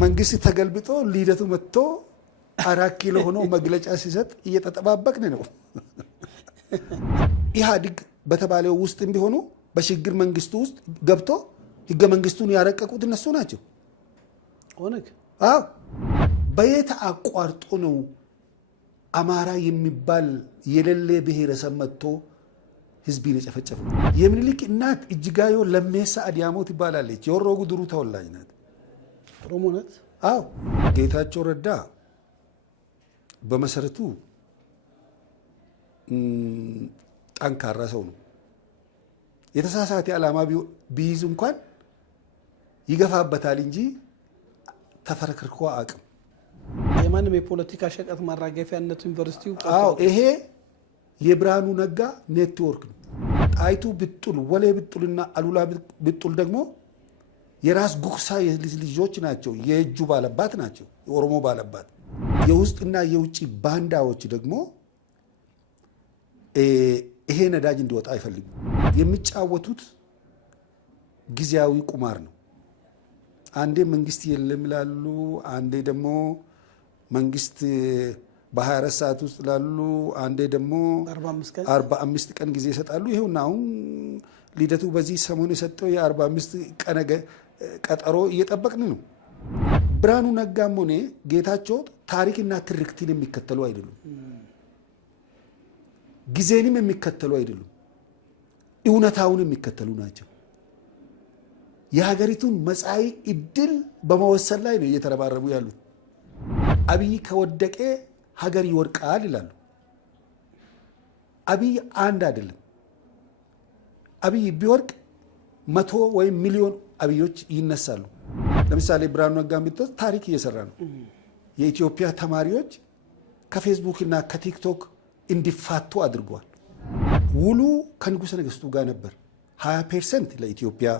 መንግስት ተገልብጦ ሊደቱ መጥቶ 4 ኪሎ ሆኖ መግለጫ ሲሰጥ እየተጠባበቅን ነው። ኢህአዴግ በተባለው ውስጥ ቢሆኑ በሽግግር መንግስቱ ውስጥ ገብቶ ህገ መንግስቱን ያረቀቁት እነሱ ናቸው። ኦነግ በየት አቋርጦ ነው አማራ የሚባል የሌለ ብሔረሰብ መጥቶ ህዝብን የጨፈጨፈው? የምኒልክ እናት እጅጋዮ ለሜሳ አዲያሞ ትባላለች። የወሮ ጉድሩ ተወላጅ ናት። ሮሞነት ጌታቸው ረዳ በመሰረቱ ጠንካራ ሰው ነው። የተሳሳተ ዓላማ ቢይዝ እንኳን ይገፋበታል እንጂ ተፈረክርኮ አቅም የማንም የፖለቲካ ሸቀጥ ማራገፊያነት ዩኒቨርሲቲው ይሄ የብርሃኑ ነጋ ኔትወርክ ነው። ጣይቱ ብጡል ወሌ ብጡልና አሉላ ብጡል ደግሞ የራስ ጉክሳ ልጆች ናቸው። የእጁ ባለባት ናቸው። የኦሮሞ ባለባት የውስጥና የውጭ ባንዳዎች ደግሞ ይሄ ነዳጅ እንዲወጣ አይፈልጉም። የሚጫወቱት ጊዜያዊ ቁማር ነው። አንዴ መንግስት የለም ይላሉ፣ አንዴ ደግሞ መንግስት በ24 ሰዓት ውስጥ ላሉ፣ አንዴ ደግሞ 45 ቀን ጊዜ ይሰጣሉ። ይሄውና አሁን ሊደቱ በዚህ ሰሞን የሰጠው የ45 ቀን ቀጠሮ እየጠበቅን ነው። ብርሃኑ ነጋም ሆነ ጌታቸው ታሪክና ትርክትን የሚከተሉ አይደሉም። ጊዜንም የሚከተሉ አይደሉም። እውነታውን የሚከተሉ ናቸው። የሀገሪቱን መጻኢ ዕድል በመወሰን ላይ ነው እየተረባረቡ ያሉት። አብይ ከወደቀ ሀገር ይወድቃል ይላሉ። አብይ አንድ አይደለም። አብይ ቢወድቅ 100 ወይም ሚሊዮን አብዮች ይነሳሉ። ለምሳሌ ብርሃኑ ነጋ የሚጠት ታሪክ እየሰራ ነው። የኢትዮጵያ ተማሪዎች ከፌስቡክ እና ከቲክቶክ እንዲፋቱ አድርጓል። ውሉ ከንጉሠ ነገሥቱ ጋር ነበር። 20% ለኢትዮጵያ፣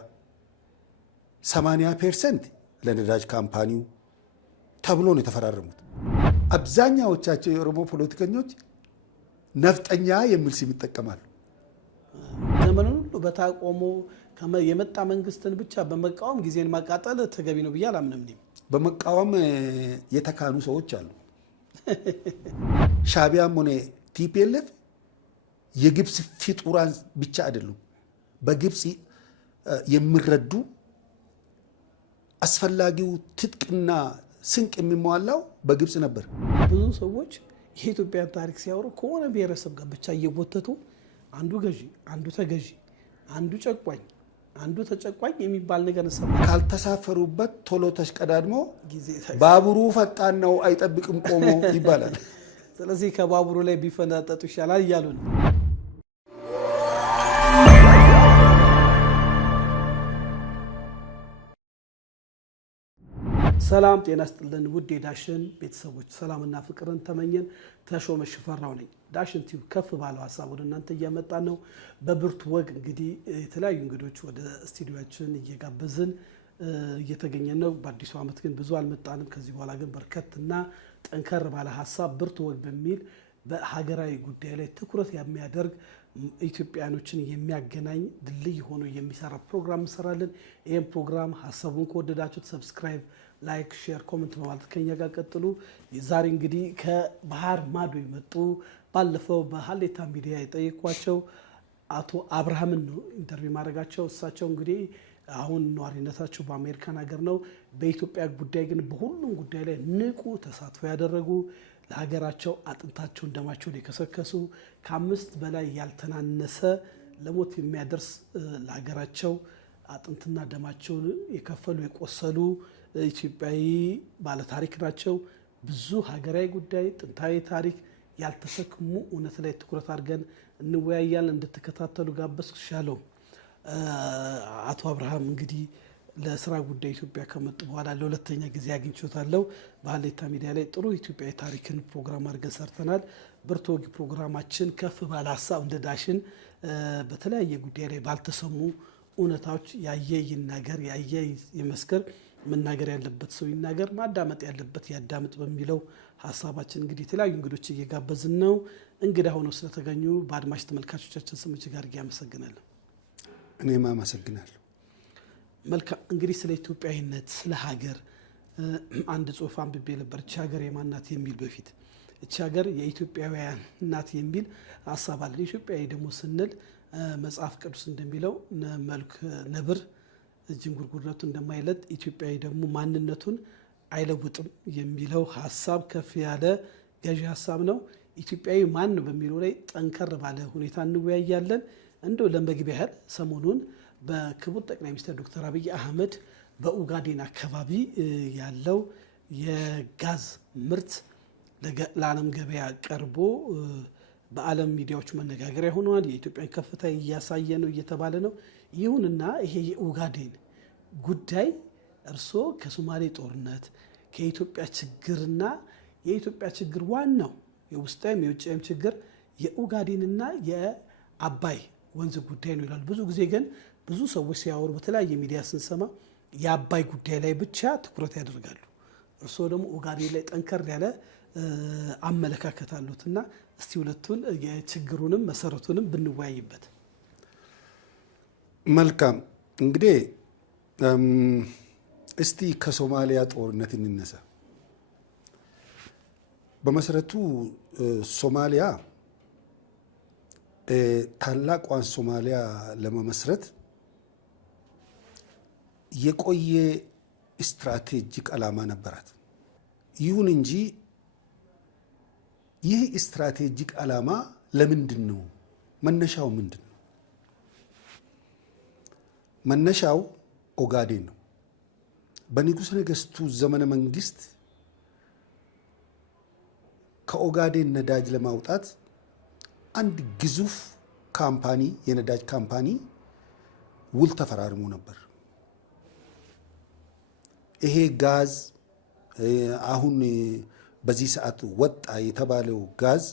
80% ለነዳጅ ካምፓኒው ተብሎ ነው የተፈራረሙት። አብዛኛዎቻቸው የኦሮሞ ፖለቲከኞች ነፍጠኛ የሚል ስም ይጠቀማሉ። ዘመኑን ሁሉ በታቆሞ የመጣ መንግስትን ብቻ በመቃወም ጊዜን ማቃጠል ተገቢ ነው ብዬ አላምንም። በመቃወም የተካኑ ሰዎች አሉ። ሻቢያም ሆነ ቲፒኤልኤፍ የግብፅ ፍጡራን ብቻ አይደሉም። በግብፅ የሚረዱ አስፈላጊው ትጥቅና ስንቅ የሚሟላው በግብፅ ነበር። ብዙ ሰዎች የኢትዮጵያን ታሪክ ሲያወሩ ከሆነ ብሔረሰብ ጋር ብቻ እየጎተቱ አንዱ ገዢ፣ አንዱ ተገዢ፣ አንዱ ጨቋኝ፣ አንዱ ተጨቋኝ የሚባል ነገር እንሰማ። ካልተሳፈሩበት ቶሎ ተሽቀዳድሞ ባቡሩ ፈጣን ነው አይጠብቅም ቆሞ ይባላል። ስለዚህ ከባቡሩ ላይ ቢፈናጠጡ ይሻላል እያሉ ነው። ሰላም ጤና ይስጥልን ውድ የዳሽን ቤተሰቦች፣ ሰላምና ፍቅርን ተመኘን። ተሾመ ሽፈራው ነኝ። ዳሽን ቲዩብ ከፍ ባለው ሀሳብ ወደ እናንተ እያመጣን ነው። በብርቱ ወግ እንግዲህ የተለያዩ እንግዶች ወደ ስቱዲዮአችን እየጋበዝን እየተገኘን ነው። በአዲሱ ዓመት ግን ብዙ አልመጣንም። ከዚህ በኋላ ግን በርከትና ጠንከር ባለ ሀሳብ ብርቱ ወግ በሚል በሀገራዊ ጉዳይ ላይ ትኩረት የሚያደርግ ኢትዮጵያኖችን የሚያገናኝ ድልድይ ሆኖ የሚሰራ ፕሮግራም እንሰራለን። ይህም ፕሮግራም ሀሳቡን ከወደዳችሁት ሰብስክራይብ፣ ላይክ፣ ሼር፣ ኮሜንት በማለት ከኛ ጋር ቀጥሉ። ዛሬ እንግዲህ ከባህር ማዶ የመጡ ባለፈው በሀሌታ ሚዲያ የጠየኳቸው አቶ አብርሃምን ነው ኢንተርቪው ማድረጋቸው። እሳቸው እንግዲህ አሁን ነዋሪነታቸው በአሜሪካን ሀገር ነው። በኢትዮጵያ ጉዳይ ግን በሁሉም ጉዳይ ላይ ንቁ ተሳትፎ ያደረጉ፣ ለሀገራቸው አጥንታቸውን ደማቸውን የከሰከሱ፣ ከ5 በላይ ያልተናነሰ ለሞት የሚያደርስ ለሀገራቸው አጥንትና ደማቸውን የከፈሉ የቆሰሉ ኢትዮጵያዊ ባለታሪክ ናቸው። ብዙ ሀገራዊ ጉዳይ፣ ጥንታዊ ታሪክ ያልተሰክሙ እውነት ላይ ትኩረት አድርገን እንወያያለን። እንድትከታተሉ ጋበዝኩሻለሁ። አቶ አብርሃም እንግዲህ ለስራ ጉዳይ ኢትዮጵያ ከመጡ በኋላ ለሁለተኛ ጊዜ አግኝቼዎታለሁ። በሀሌታ ሚዲያ ላይ ጥሩ ኢትዮጵያዊ ታሪክን ፕሮግራም አድርገን ሰርተናል። ብርቱ ወግ ፕሮግራማችን ከፍ ባለ ሀሳብ እንደ ዳሽን በተለያየ ጉዳይ ላይ ባልተሰሙ እውነታዎች ያየ ይናገር፣ ያየ ይመስክር፣ መናገር ያለበት ሰው ይናገር፣ ማዳመጥ ያለበት ያዳምጥ በሚለው ሀሳባችን እንግዲህ የተለያዩ እንግዶች እየጋበዝን ነው። እንግዳ ሆነው ስለተገኙ በአድማጭ ተመልካቾቻችን ስም እጅግ አድርጌ አመሰግናለሁ። እኔም አመሰግናለሁ። መልካም እንግዲህ ስለ ኢትዮጵያዊነት፣ ስለ ሀገር አንድ ጽሁፍ አንብቤ ነበር እቺ ሀገር የማናት የሚል በፊት እቺ ሀገር የኢትዮጵያውያን ናት የሚል ሀሳብ አለ። ኢትዮጵያዊ ደግሞ ስንል መጽሐፍ ቅዱስ እንደሚለው መልክ ነብር ጅንጉርጉርነቱ እንደማይለጥ ኢትዮጵያዊ ደግሞ ማንነቱን አይለውጥም የሚለው ሀሳብ ከፍ ያለ ገዢ ሀሳብ ነው። ኢትዮጵያዊ ማን ነው በሚለው ላይ ጠንከር ባለ ሁኔታ እንወያያለን። እንደው ለመግቢያ ያህል ሰሞኑን በክቡር ጠቅላይ ሚኒስትር ዶክተር አብይ አህመድ በኡጋዴን አካባቢ ያለው የጋዝ ምርት ለዓለም ገበያ ቀርቦ በዓለም ሚዲያዎች መነጋገሪያ ሆነዋል። የኢትዮጵያን ከፍታ እያሳየ ነው እየተባለ ነው። ይሁንና ይሄ የኡጋዴን ጉዳይ እርስዎ ከሶማሌ ጦርነት ከኢትዮጵያ ችግርና የኢትዮጵያ ችግር ዋናው የውስጣዊም የውጭም ችግር የኡጋዴንና የአባይ ወንዝ ጉዳይ ነው ይላሉ። ብዙ ጊዜ ግን ብዙ ሰዎች ሲያወሩ በተለያየ ሚዲያ ስንሰማ የአባይ ጉዳይ ላይ ብቻ ትኩረት ያደርጋሉ። እርስዎ ደግሞ ኡጋዴን ላይ ጠንከር ያለ አመለካከት አሉት እና እስቲ ሁለቱን የችግሩንም መሰረቱንም ብንወያይበት። መልካም እንግዲህ እስቲ ከሶማሊያ ጦርነት እንነሳ። በመሰረቱ ሶማሊያ ታላቋን ሶማሊያ ለመመስረት የቆየ ስትራቴጂክ ዓላማ ነበራት። ይሁን እንጂ ይህ ስትራቴጂክ ዓላማ ለምንድን ነው? መነሻው ምንድን ነው? መነሻው ኦጋዴን ነው። በንጉሠ ነገሥቱ ዘመነ መንግስት ከኦጋዴን ነዳጅ ለማውጣት አንድ ግዙፍ ካምፓኒ የነዳጅ ካምፓኒ ውል ተፈራርሞ ነበር። ይሄ ጋዝ አሁን በዚህ ሰዓት ወጣ የተባለው ጋዝ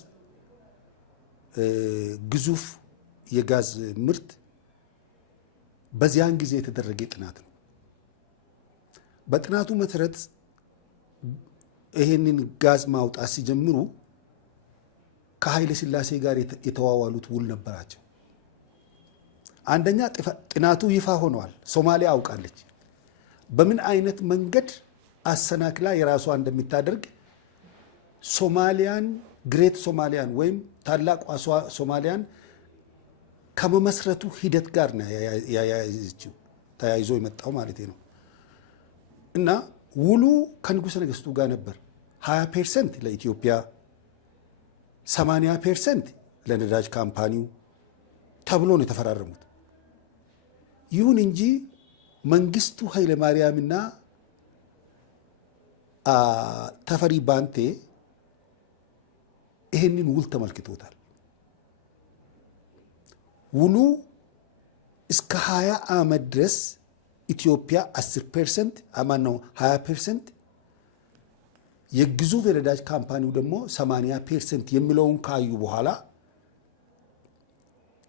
ግዙፍ የጋዝ ምርት በዚያን ጊዜ የተደረገ ጥናት ነው። በጥናቱ መሰረት ይሄንን ጋዝ ማውጣት ሲጀምሩ ከኃይለ ሥላሴ ጋር የተዋዋሉት ውል ነበራቸው። አንደኛ ጥናቱ ይፋ ሆኗል። ሶማሊያ አውቃለች በምን አይነት መንገድ አሰናክላ የራሷ እንደምታደርግ። ሶማሊያን ግሬት ሶማሊያን ወይም ታላቋ ሶማሊያን ከመመስረቱ ሂደት ጋር ነው ያያይዘችው፣ ተያይዞ የመጣው ማለት ነው። እና ውሉ ከንጉሠ ነገሥቱ ጋር ነበር። 20% ለኢትዮጵያ፣ 80% ለነዳጅ ካምፓኒው ተብሎ ነው የተፈራረሙት። ይሁን እንጂ መንግስቱ ኃይለ ማርያምና ተፈሪ ባንቴ ይህንን ውል ተመልክቶታል። ውሉ እስከ 20 ዓመት ድረስ ኢትዮጵያ 10% አማን ነው 20%፣ የግዙፍ የነዳጅ ካምፓኒው ደግሞ 80% የሚለውን ካዩ በኋላ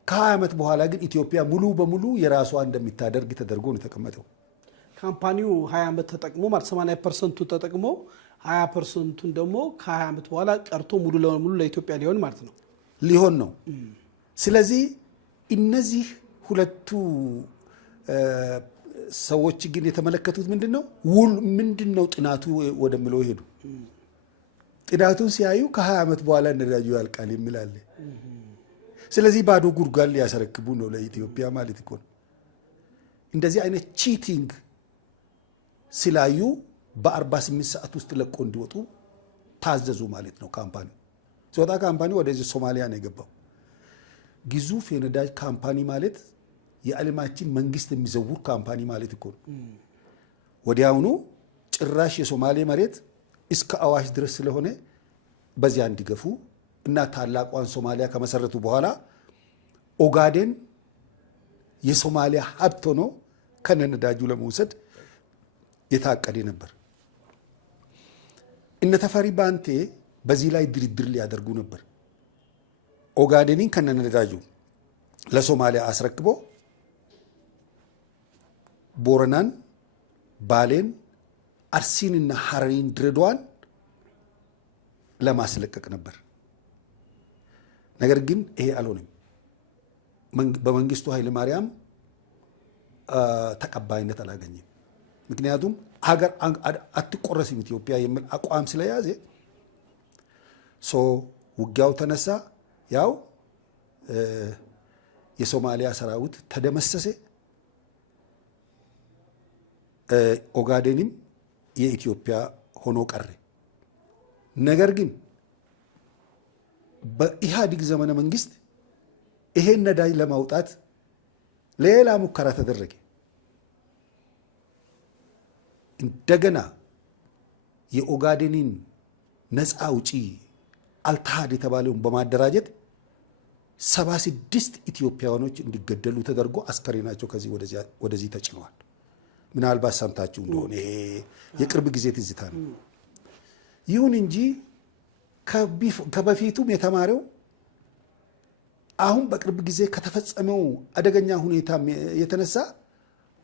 ከ20 ዓመት በኋላ ግን ኢትዮጵያ ሙሉ በሙሉ የራሷ እንደሚታደርግ ተደርጎ ነው የተቀመጠው። ካምፓኒው 20 ዓመት ተጠቅሞ ማለት 80% ተጠቅሞ 20%ን ደግሞ ከ20 ዓመት በኋላ ቀርቶ ሙሉ ለሙሉ ለኢትዮጵያ ሊሆን ማለት ነው ሊሆን ነው። ስለዚህ እነዚህ ሁለቱ ሰዎች ግን የተመለከቱት ምንድነው? ውል ምንድነው? ጥናቱ ወደሚለው ሄዱ። ጥናቱን ሲያዩ ከ20 ዓመት በኋላ ነዳጁ ያልቃል የሚላል። ስለዚህ ባዶ ጉድጓድ ሊያስረክቡ ነው ለኢትዮጵያ ማለት እኮ ነው። እንደዚህ አይነት ቺቲንግ ስላዩ በ48 ሰዓት ውስጥ ለቆ እንዲወጡ ታዘዙ ማለት ነው። ካምፓኒ ሲወጣ ካምፓኒ ወደዚህ ሶማሊያ ነው የገባው። ግዙፍ የነዳጅ ካምፓኒ ማለት የዓለማችን መንግስት የሚዘውር ካምፓኒ ማለት እኮ ነው። ወዲያውኑ ጭራሽ የሶማሌ መሬት እስከ አዋሽ ድረስ ስለሆነ በዚያ እንዲገፉ እና ታላቋን ሶማሊያ ከመሰረቱ በኋላ ኦጋዴን የሶማሊያ ሀብት ሆኖ ከነነዳጁ ለመውሰድ የታቀደ ነበር። እነ ተፈሪ ባንቴ በዚህ ላይ ድርድር ሊያደርጉ ነበር። ኦጋዴንን ከነነዳጁ ለሶማሊያ አስረክቦ ቦረናን፣ ባሌን፣ አርሲንና ሐረሪን፣ ድሬዳዋን ለማስለቀቅ ነበር። ነገር ግን ይሄ አልሆነም። በመንግስቱ ኃይለ ማርያም ተቀባይነት አላገኘም። ምክንያቱም ሀገር አትቆረስም ኢትዮጵያ የሚል አቋም ስለያዘ ውጊያው ተነሳ። ያው የሶማሊያ ሰራዊት ተደመሰሰ። ኦጋዴንም የኢትዮጵያ ሆኖ ቀረ። ነገር ግን በኢህአዴግ ዘመነ መንግስት ይሄን ነዳጅ ለማውጣት ሌላ ሙከራ ተደረገ። እንደገና የኦጋዴንን ነፃ አውጪ አልተሃድ የተባለውን በማደራጀት 76 ኢትዮጵያውያኖች እንዲገደሉ ተደርጎ አስከሬናቸው ከዚህ ወደዚህ ተጭነዋል። ምናልባት ሰምታችሁ እንደሆነ ይሄ የቅርብ ጊዜ ትዝታ ነው። ይሁን እንጂ ከበፊቱም የተማረው አሁን በቅርብ ጊዜ ከተፈጸመው አደገኛ ሁኔታ የተነሳ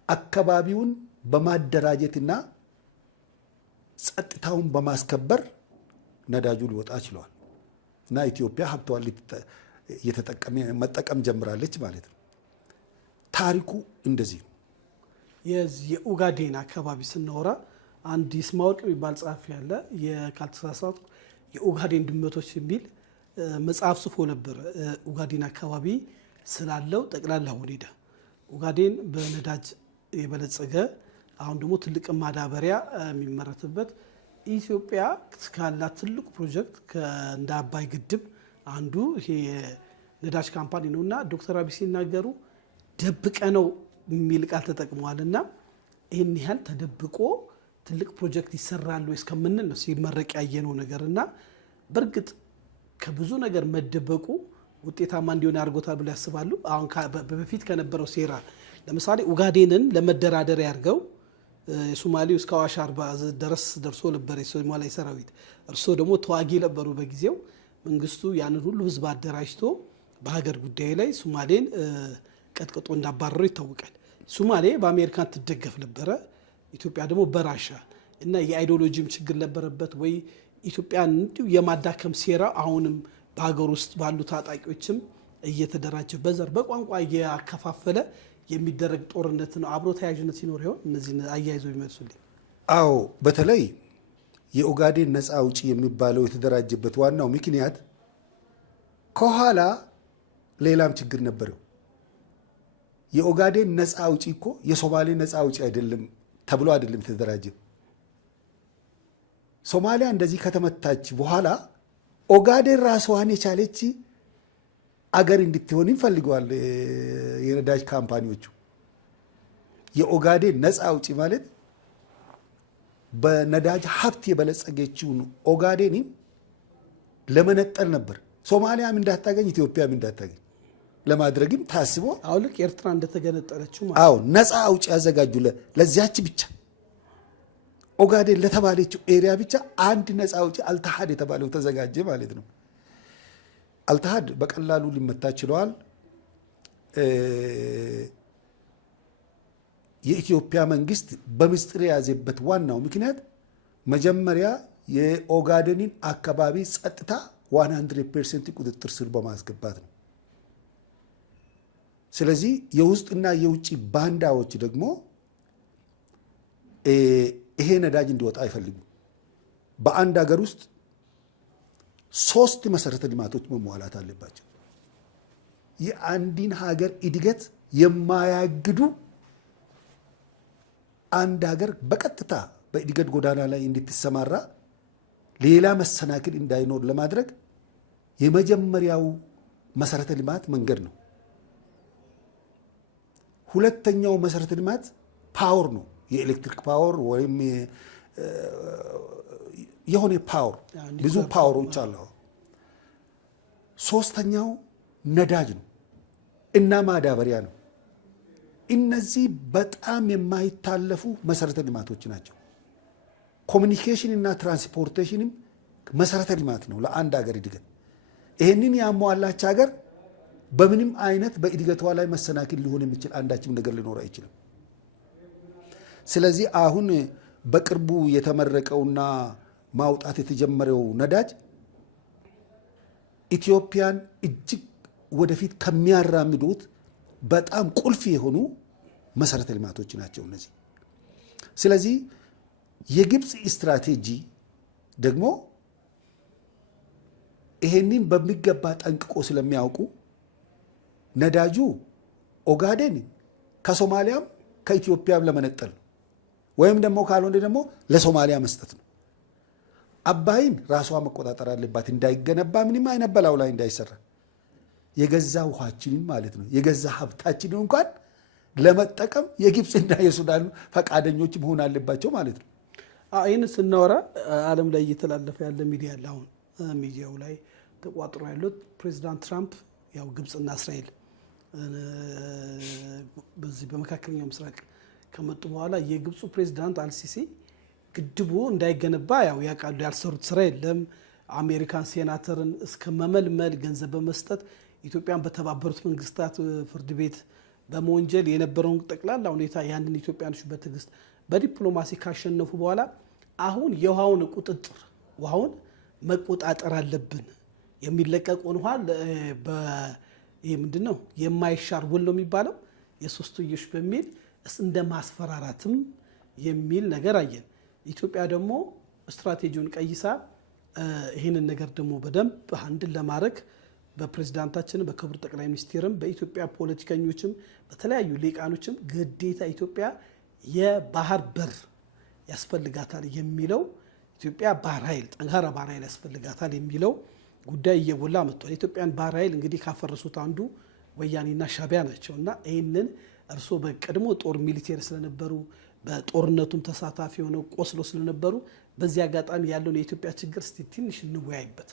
አካባቢውን በማደራጀትና ጸጥታውን በማስከበር ነዳጁ ሊወጣ ችሏል እና ኢትዮጵያ ሀብቷን መጠቀም ጀምራለች ማለት ነው። ታሪኩ እንደዚህ ነው። የኡጋዴን አካባቢ ስናወራ አንድ ይስማወቅ የሚባል ጸሐፊ ያለ ካልተሳሳትኩ የኡጋዴን ድመቶች የሚል መጽሐፍ ጽፎ ነበር። ኡጋዴን አካባቢ ስላለው ጠቅላላ ሁኔታ ኡጋዴን በነዳጅ የበለጸገ አሁን ደግሞ ትልቅ ማዳበሪያ የሚመረትበት ኢትዮጵያ ካላት ትልቁ ፕሮጀክት እንደ አባይ ግድብ አንዱ ይሄ የነዳጅ ካምፓኒ ነውና ዶክተር አብይ ሲናገሩ ደብቀ ነው የሚል ቃል ተጠቅመዋል። እና ይህን ያህል ተደብቆ ትልቅ ፕሮጀክት ይሰራሉ እስከምንል ነው ሲመረቅ ያየነው ነገር እና በእርግጥ ከብዙ ነገር መደበቁ ውጤታማ እንዲሆን ያርጎታል ብለው ያስባሉ። አሁን በፊት ከነበረው ሴራ ለምሳሌ ኡጋዴንን ለመደራደር ያርገው የሶማሌው እስከ አዋሽ አርባ ድረስ ደርሶ ነበር የሶማሌ ሰራዊት። እርሶ ደግሞ ተዋጊ ነበሩ በጊዜው። መንግስቱ ያንን ሁሉ ህዝብ አደራጅቶ በሀገር ጉዳይ ላይ ሶማሌን ቀጥቅጦ እንዳባረረው ይታወቃል። ሶማሌ በአሜሪካን ትደገፍ ነበረ፣ ኢትዮጵያ ደግሞ በራሻ እና የአይዲዮሎጂም ችግር ነበረበት ወይ ኢትዮጵያን እንዲሁ የማዳከም ሴራ አሁንም በሀገር ውስጥ ባሉ ታጣቂዎችም እየተደራጀ በዘር በቋንቋ እያከፋፈለ የሚደረግ ጦርነት ነው። አብሮ ተያያዥነት ሲኖር ይሆን? እነዚህ አያይዘው ይመልሱልኝ። አዎ፣ በተለይ የኦጋዴን ነፃ አውጪ የሚባለው የተደራጀበት ዋናው ምክንያት ከኋላ ሌላም ችግር ነበረው። የኦጋዴን ነፃ አውጪ እኮ የሶማሌ ነፃ አውጪ አይደለም ተብሎ አይደለም የተደራጀ። ሶማሊያ እንደዚህ ከተመታች በኋላ ኦጋዴን ራስዋን የቻለች አገር እንድትሆን ይፈልገዋል የነዳጅ ካምፓኒዎቹ። የኦጋዴን ነፃ አውጪ ማለት በነዳጅ ሀብት የበለጸገችውን ኦጋዴንን ለመነጠል ነበር። ሶማሊያም እንዳታገኝ ኢትዮጵያም እንዳታገኝ ለማድረግም ታስቦ አሁን ልክ ኤርትራ እንደተገነጠለችው ማለት አዎ፣ ነፃ አውጪ ያዘጋጁ ለዚያች ብቻ ኦጋዴን ለተባለችው ኤሪያ ብቻ አንድ ነፃ አውጪ አልተሃድ የተባለው ተዘጋጀ ማለት ነው። አልተሃድ በቀላሉ ሊመታ ችለዋል። የኢትዮጵያ መንግስት በምስጢር የያዘበት ዋናው ምክንያት መጀመሪያ የኦጋዴንን አካባቢ ጸጥታ 100% ቁጥጥር ስር በማስገባት ነው። ስለዚህ የውስጥና የውጭ ባንዳዎች ደግሞ ይሄ ነዳጅ እንዲወጣ አይፈልጉም። በአንድ ሀገር ውስጥ 3 መሰረተ ልማቶች መሟላት አለባቸው። የአንድን ሀገር እድገት የማያግዱ አንድ ሀገር በቀጥታ በእድገት ጎዳና ላይ እንድትሰማራ ሌላ መሰናክል እንዳይኖር ለማድረግ የመጀመሪያው መሰረተ ልማት መንገድ ነው። ሁለተኛው መሰረተ ልማት ፓወር ነው። የኤሌክትሪክ ፓወር ወይም የሆነ ፓወር፣ ብዙ ፓወሮች አሉ። ሶስተኛው ነዳጅ ነው እና ማዳበሪያ ነው። እነዚህ በጣም የማይታለፉ መሰረተ ልማቶች ናቸው። ኮሚኒኬሽን እና ትራንስፖርቴሽንም መሰረተ ልማት ነው ለአንድ ሀገር እድገት። ይህንን ያሟላች ሀገር በምንም አይነት በእድገቷ ላይ መሰናክል ሊሆን የሚችል አንዳችም ነገር ሊኖር አይችልም። ስለዚህ አሁን በቅርቡ የተመረቀውና ማውጣት የተጀመረው ነዳጅ ኢትዮጵያን እጅግ ወደፊት ከሚያራምዱት በጣም ቁልፍ የሆኑ መሰረተ ልማቶች ናቸው እነዚህ። ስለዚህ የግብፅ ስትራቴጂ ደግሞ ይሄንን በሚገባ ጠንቅቆ ስለሚያውቁ ነዳጁ ኦጋዴን ከሶማሊያም ከኢትዮጵያም ለመነጠል ነው፣ ወይም ደግሞ ካልሆነ ደግሞ ለሶማሊያ መስጠት ነው። አባይን ራሷ መቆጣጠር አለባት፣ እንዳይገነባ ምንም አይነት በላዩ ላይ እንዳይሰራ። የገዛ ውሃችንን ማለት ነው የገዛ ሀብታችንን እንኳን ለመጠቀም የግብፅና የሱዳን ፈቃደኞች መሆን አለባቸው ማለት ነው። ይህን ስናወራ ዓለም ላይ እየተላለፈ ያለ ሚዲያ አለ። አሁን ሚዲያው ላይ ተቋጥሮ ያሉት ፕሬዚዳንት ትራምፕ ያው ግብፅና እስራኤል በዚህ በመካከለኛው ምስራቅ ከመጡ በኋላ የግብፁ ፕሬዚዳንት አልሲሲ ግድቡ እንዳይገነባ ያው ያውቃሉ። ያልሰሩት ስራ የለም። አሜሪካን ሴናተርን እስከ መመልመል ገንዘብ በመስጠት ኢትዮጵያን በተባበሩት መንግስታት ፍርድ ቤት በመወንጀል የነበረውን ጠቅላላ ሁኔታ ያንን ኢትዮጵያኖች በትዕግስት በዲፕሎማሲ ካሸነፉ በኋላ አሁን የውሃውን ቁጥጥር ውሃውን መቆጣጠር አለብን፣ የሚለቀቀውን ውሃ ይህ ምንድነው የማይሻር ውል ነው የሚባለው የሶስትዮሽ በሚል እንደ ማስፈራራትም የሚል ነገር አየን። ኢትዮጵያ ደግሞ ስትራቴጂውን ቀይሳ ይህንን ነገር ደግሞ በደንብ አንድን ለማድረግ በፕሬዝዳንታችንም በክቡር ጠቅላይ ሚኒስትርም በኢትዮጵያ ፖለቲከኞችም በተለያዩ ሊቃኖችም ግዴታ ኢትዮጵያ የባህር በር ያስፈልጋታል የሚለው ኢትዮጵያ ባህር ኃይል ጠንካራ ባህር ኃይል ያስፈልጋታል የሚለው ጉዳይ እየጎላ መጥቷል። የኢትዮጵያን ባህር ኃይል እንግዲህ ካፈረሱት አንዱ ወያኔና ሻቢያ ናቸው እና ይህንን እርስዎ በቀድሞ ጦር ሚሊቴር ስለነበሩ በጦርነቱም ተሳታፊ ሆነው ቆስሎ ስለነበሩ በዚህ አጋጣሚ ያለውን የኢትዮጵያ ችግር እስቲ ትንሽ እንወያይበት።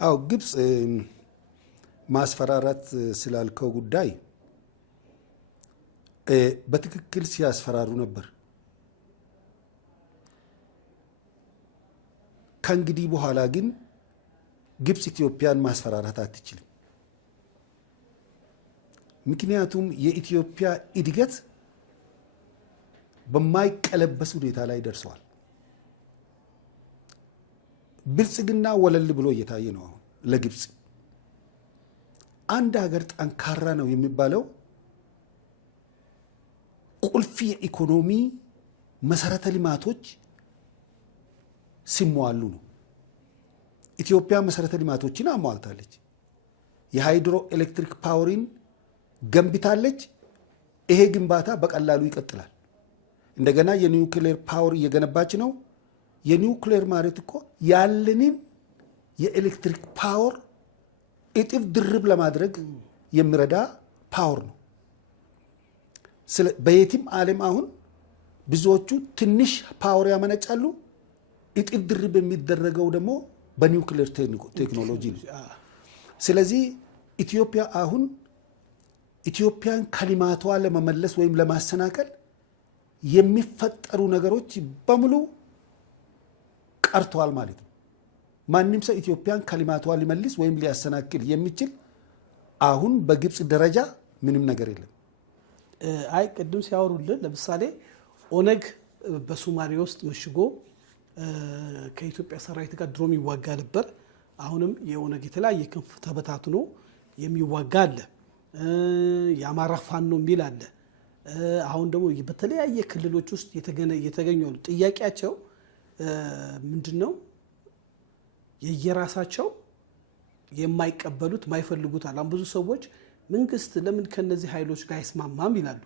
አዎ ግብፅ ማስፈራራት ስላልከው ጉዳይ በትክክል ሲያስፈራሩ ነበር። ከእንግዲህ በኋላ ግን ግብፅ ኢትዮጵያን ማስፈራራት አትችልም። ምክንያቱም የኢትዮጵያ እድገት በማይቀለበስ ሁኔታ ላይ ደርሰዋል። ብልጽግና ወለል ብሎ እየታየ ነው። አሁን ለግብፅ አንድ ሀገር ጠንካራ ነው የሚባለው ቁልፍ የኢኮኖሚ መሰረተ ልማቶች ሲሟሉ ነው። ኢትዮጵያ መሰረተ ልማቶችን አሟልታለች። የሃይድሮ ኤሌክትሪክ ፓወርን ገንብታለች። ይሄ ግንባታ በቀላሉ ይቀጥላል። እንደገና የኒውክሌር ፓወር እየገነባች ነው። የኒውክሌር ማለት እኮ ያለንን የኤሌክትሪክ ፓወር እጥፍ ድርብ ለማድረግ የሚረዳ ፓወር ነው። በየትም ዓለም አሁን ብዙዎቹ ትንሽ ፓወር ያመነጫሉ። እጥፍ ድርብ የሚደረገው ደግሞ በኒውክሌር ቴክኖሎጂ ነው። ስለዚህ ኢትዮጵያ አሁን ኢትዮጵያን ከልማቷ ለመመለስ ወይም ለማሰናከል የሚፈጠሩ ነገሮች በሙሉ ቀርተዋል ማለት ነው። ማንም ሰው ኢትዮጵያን ከልማቷ ሊመልስ ወይም ሊያሰናክል የሚችል አሁን በግብፅ ደረጃ ምንም ነገር የለም። አይ ቅድም ሲያወሩልን ለምሳሌ ኦነግ በሶማሌ ውስጥ መሽጎ ከኢትዮጵያ ሰራዊት ጋር ድሮም ይዋጋ ነበር። አሁንም የኦነግ የተለያየ ክንፍ ተበታትኖ የሚዋጋ አለ። የአማራ ፋኖ የሚል አለ። አሁን ደግሞ በተለያየ ክልሎች ውስጥ የተገኙ አሉ። ጥያቄያቸው ምንድነው? የየራሳቸው የማይቀበሉት ማይፈልጉት አለ። ብዙ ሰዎች መንግስት ለምን ከነዚህ ኃይሎች ጋር አይስማማም ይላሉ።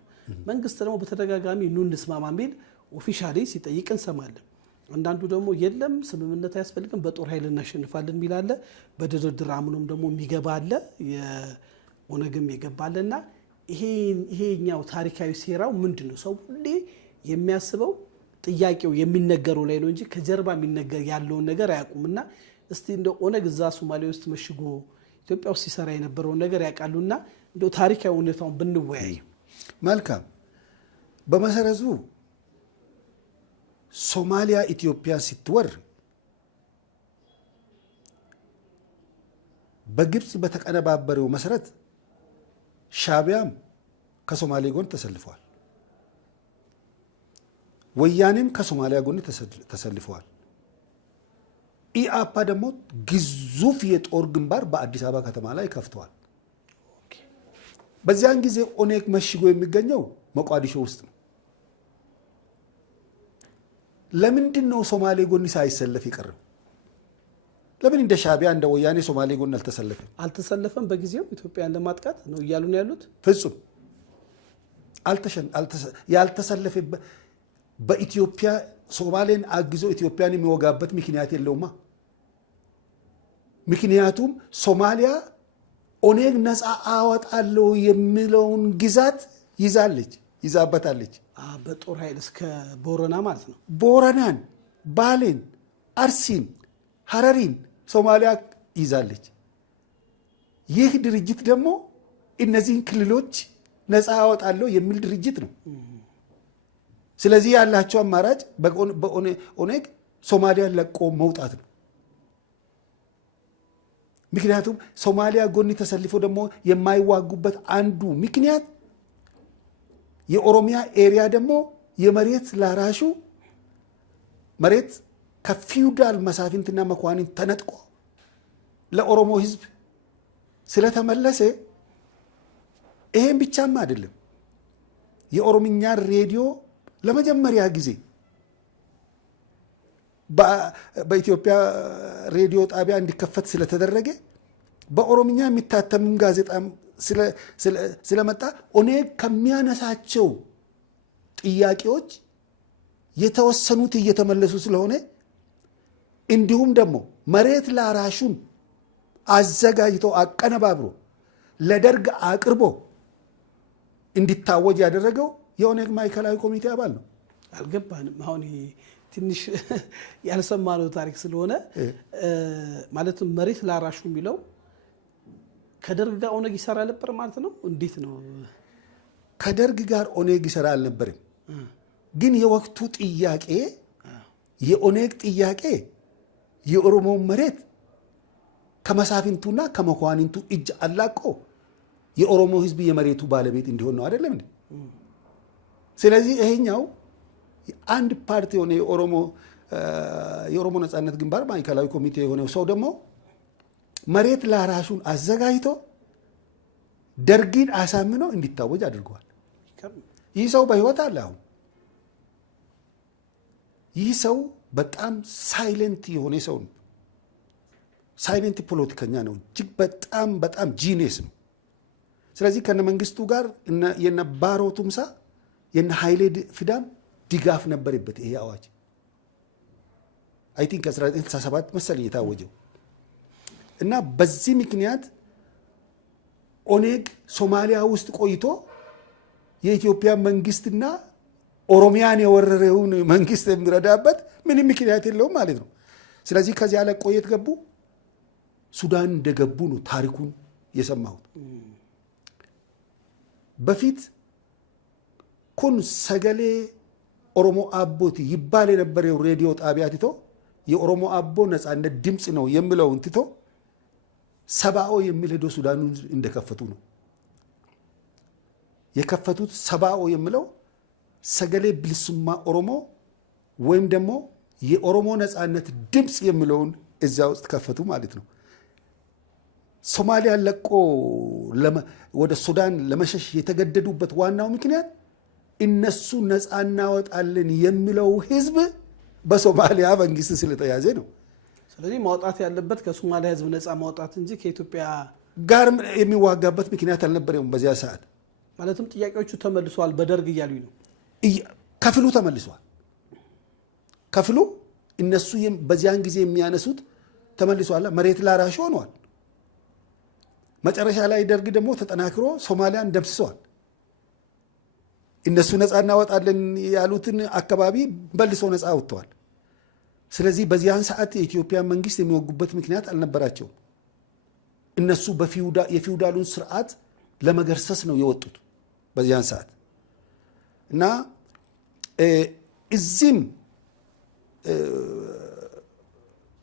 መንግስት ደግሞ በተደጋጋሚ ኑ እንስማማ የሚል ኦፊሻሊ ሲጠይቅ እንሰማለን። አንዳንዱ ደግሞ የለም ስምምነት አያስፈልግም በጦር ኃይል እናሸንፋለን የሚል አለ። በድርድር አምኖም ደግሞ የሚገባ አለ። የኦነግም የገባለና ይሄኛው ታሪካዊ ሴራው ምንድነው? ሰው ሁሌ የሚያስበው ጥያቄው የሚነገረው ላይ ነው እንጂ ከጀርባ የሚነገር ያለውን ነገር አያውቁምና እስቲ እንደ ኦነግ እዛ ሶማሌ ውስጥ መሽጎ ኢትዮጵያ ውስጥ ሲሰራ የነበረውን ነገር ያውቃሉና እንደው ታሪካዊ ሁኔታውን ብንወያይ መልካም። በመሰረቱ ሶማሊያ ኢትዮጵያ ስትወር በግብፅ በተቀነባበረው መሰረት ሻቢያም ከሶማሌ ጎን ተሰልፈዋል፣ ወያኔም ከሶማሊያ ጎን ተሰልፈዋል። ኢአፓ ደግሞ ግዙፍ የጦር ግንባር በአዲስ አበባ ከተማ ላይ ከፍተዋል። በዚያን ጊዜ ኦነግ መሽጎ የሚገኘው ሞቃዲሾ ውስጥ ነው። ለምንድን ነው ሶማሌ ጎን ሳይሰለፍ ይቀርም? ለምን እንደ ሻዕቢያ እንደ ወያኔ ሶማሌ ጎን አልተሰለፈም? በጊዜው ኢትዮጵያን ለማጥቃት ነው እያሉ ነው ያሉት። ፍጹም ያልተሰለፈበት በኢትዮጵያ ሶማሌን አግዞ ኢትዮጵያን የሚወጋበት ምክንያት የለውማ። ምክንያቱም ሶማሊያ ኦኔግ ነፃ አወጣለሁ የሚለውን ግዛት ይዛበታለች። በጦር ኃይል እስከ ቦረና ማለት ነው። ቦረናን፣ ባሌን፣ አርሲን፣ ሀረሪን ሶማሊያ ይዛለች። ይህ ድርጅት ደግሞ እነዚህን ክልሎች ነፃ አወጣለሁ የሚል ድርጅት ነው። ስለዚህ ያላቸው አማራጭ በኦኔግ ሶማሊያን ለቆ መውጣት ነው። ምክንያቱም ሶማሊያ ጎን ተሰልፎ ደግሞ የማይዋጉበት አንዱ ምክንያት የኦሮሚያ ኤሪያ ደግሞ የመሬት ላራሹ መሬት ከፊውዳል መሳፍንትና መኳንንት ተነጥቆ ለኦሮሞ ሕዝብ ስለተመለሰ ይሄን ብቻም አይደለም። የኦሮምኛ ሬዲዮ ለመጀመሪያ ጊዜ በኢትዮጵያ ሬዲዮ ጣቢያ እንዲከፈት ስለተደረገ በኦሮምኛ የሚታተምም ጋዜጣም ስለመጣ ኦኔግ ከሚያነሳቸው ጥያቄዎች የተወሰኑት እየተመለሱ ስለሆነ እንዲሁም ደግሞ መሬት ላራሹን አዘጋጅቶ አቀነባብሮ ለደርግ አቅርቦ እንዲታወጅ ያደረገው የኦኔግ ማዕከላዊ ኮሚቴ አባል ነው። አልገባንም። አሁን ትንሽ ያልሰማነው ታሪክ ስለሆነ ማለትም መሬት ላራሹ የሚለው ከደርግ ጋር ኦኔግ ይሰራ ነበር ማለት ነው። እንዴት ነው? ከደርግ ጋር ኦኔግ ይሰራ አልነበርም። ግን የወቅቱ ጥያቄ የኦኔግ ጥያቄ የኦሮሞ መሬት ከመሳፍንቱና ከመኳንንቱ እጅ አላቆ የኦሮሞ ሕዝብ የመሬቱ ባለቤት እንዲሆን ነው አይደለም እንዴ? ስለዚህ ይሄኛው አንድ ፓርቲ የሆነ የኦሮሞ ነጻነት ግንባር ማዕከላዊ ኮሚቴ የሆነው ሰው ደግሞ መሬት ላራሹን አዘጋጅቶ ደርጊን አሳምኖ እንዲታወጅ አድርገዋል። ይህ ሰው በህይወት አለ። አሁን ይህ ሰው በጣም ሳይለንት የሆነ ሰው ነው። ሳይለንት ፖለቲከኛ ነው። እጅግ በጣም ጂኒየስ ነው። ስለዚህ ከነ መንግስቱ ጋር የነ ባሮ ቱምሳ የነ ኃይሌ ፊዳም ድጋፍ ነበረበት ይሄ አዋጅ። አይ ቲንክ 1997 መሰለኝ የታወጀው እና በዚህ ምክንያት ኦኔግ ሶማሊያ ውስጥ ቆይቶ የኢትዮጵያ መንግስትና ኦሮሚያን የወረረውን መንግስት የሚረዳበት ምንም ምክንያት የለውም ማለት ነው። ስለዚህ ከዚያ ለቆ የት ገቡ? ሱዳን እንደገቡ ነው ታሪኩን የሰማሁት። በፊት ኩን ሰገሌ ኦሮሞ አቦት ይባል የነበረው ሬዲዮ ጣቢያ ትቶ የኦሮሞ አቦ ነጻነት ድምፅ ነው የሚለውን ትቶ ሰባኦ የሚል ሄዶ ሱዳኑ እንደከፈቱ ነው የከፈቱት። ሰባኦ የሚለው ሰገሌ ብልሱማ ኦሮሞ ወይም ደግሞ የኦሮሞ ነጻነት ድምፅ የሚለውን እዛ ውስጥ ከፈቱ ማለት ነው። ሶማሊያ ለቆ ወደ ሱዳን ለመሸሽ የተገደዱበት ዋናው ምክንያት እነሱ ነፃ እናወጣለን የሚለው ህዝብ በሶማሊያ መንግስት ስለተያዘ ነው። ስለዚህ ማውጣት ያለበት ከሶማሊያ ህዝብ ነፃ ማውጣት እንጂ ከኢትዮጵያ ጋር የሚዋጋበት ምክንያት አልነበረም በዚያ ሰዓት። ማለትም ጥያቄዎቹ ተመልሰዋል በደርግ እያሉኝ ነው። ከፍሉ ተመልሰዋል። ከፍሉ እነሱ በዚያን ጊዜ የሚያነሱት ተመልሰዋል። መሬት ላራሽ ሆነዋል። መጨረሻ ላይ ደርግ ደግሞ ተጠናክሮ ሶማሊያን ደምስሰዋል። እነሱ ነፃ እናወጣለን ያሉትን አካባቢ በልሶ ነፃ አውጥተዋል። ስለዚህ በዚያን ሰዓት የኢትዮጵያ መንግስት የሚወጉበት ምክንያት አልነበራቸውም። እነሱ የፊውዳሉን ስርዓት ለመገርሰስ ነው የወጡት በዚያን ሰዓት እና እዚህም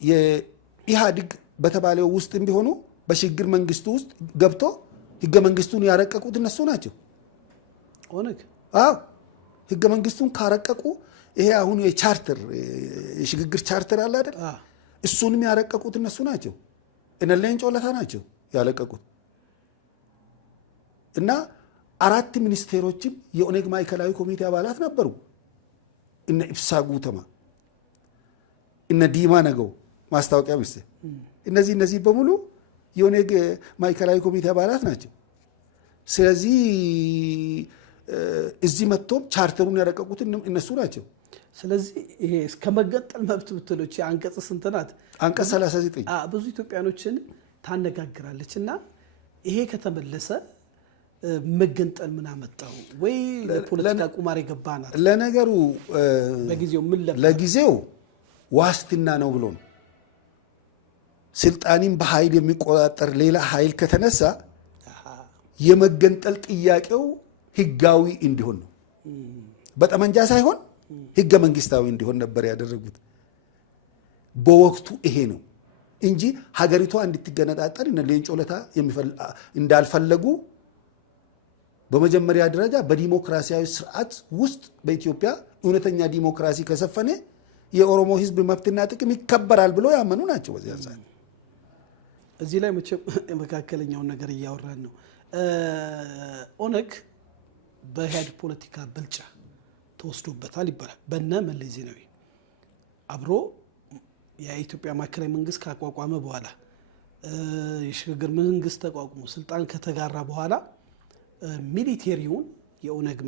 የኢህአዴግ በተባለው ውስጥ ቢሆኑ በሽግግር መንግስቱ ውስጥ ገብቶ ህገ መንግስቱን ያረቀቁት እነሱ ናቸው። ኦነግ ህገ መንግስቱን ካረቀቁ ይሄ አሁን የቻርተር የሽግግር ቻርተር አለ አይደል? እሱንም ያረቀቁት እነሱ ናቸው። እነ ሌንጮ ለታ ናቸው ያለቀቁት እና 4 ሚኒስቴሮችም የኦነግ ማዕከላዊ ኮሚቴ አባላት ነበሩ። እነ ኢብሳ ጉተማ፣ እነ ዲማ ነገው ማስታወቂያ ሚኒስቴር እነዚህ በሙሉ የኦነግ ማዕከላዊ ኮሚቴ አባላት ናቸው። ስለዚህ እዚህ መጥቶም ቻርተሩን ያረቀቁት እነሱ ናቸው። ስለዚህ ይሄ እስከ መገንጠል መብት ብትሎች አንቀጽ ስንት ናት? አንቀጽ 39 ብዙ ኢትዮጵያኖችን ታነጋግራለች። እና ይሄ ከተመለሰ መገንጠል ምን አመጣው? ወይ ለፖለቲካ ቁማር የገባናት? ለነገሩ በጊዜው ምን ለጊዜው ዋስትና ነው ብሎ ነው። ስልጣኒን በኃይል የሚቆጣጠር ሌላ ኃይል ከተነሳ የመገንጠል ጥያቄው ህጋዊ እንዲሆን ነው። በጠመንጃ ሳይሆን ህገ መንግስታዊ እንዲሆን ነበር ያደረጉት። በወቅቱ ይሄ ነው እንጂ ሀገሪቷ እንድትገነጣጠር እነ ሌንጮ ለታ እንዳልፈለጉ በመጀመሪያ ደረጃ በዲሞክራሲያዊ ስርዓት ውስጥ በኢትዮጵያ እውነተኛ ዲሞክራሲ ከሰፈነ የኦሮሞ ህዝብ መብትና ጥቅም ይከበራል ብሎ ያመኑ ናቸው። በዚያ ሰዓት እዚህ ላይ መካከለኛውን ነገር እያወራን ነው። ኦነግ በኢህአዴግ ፖለቲካ ብልጫ ተወስዶበታል ይባላል። በነ መለስ ዜናዊ አብሮ የኢትዮጵያ ማዕከላዊ መንግስት ካቋቋመ በኋላ የሽግግር መንግስት ተቋቁሞ ስልጣን ከተጋራ በኋላ ሚሊቴሪውን የኦነግ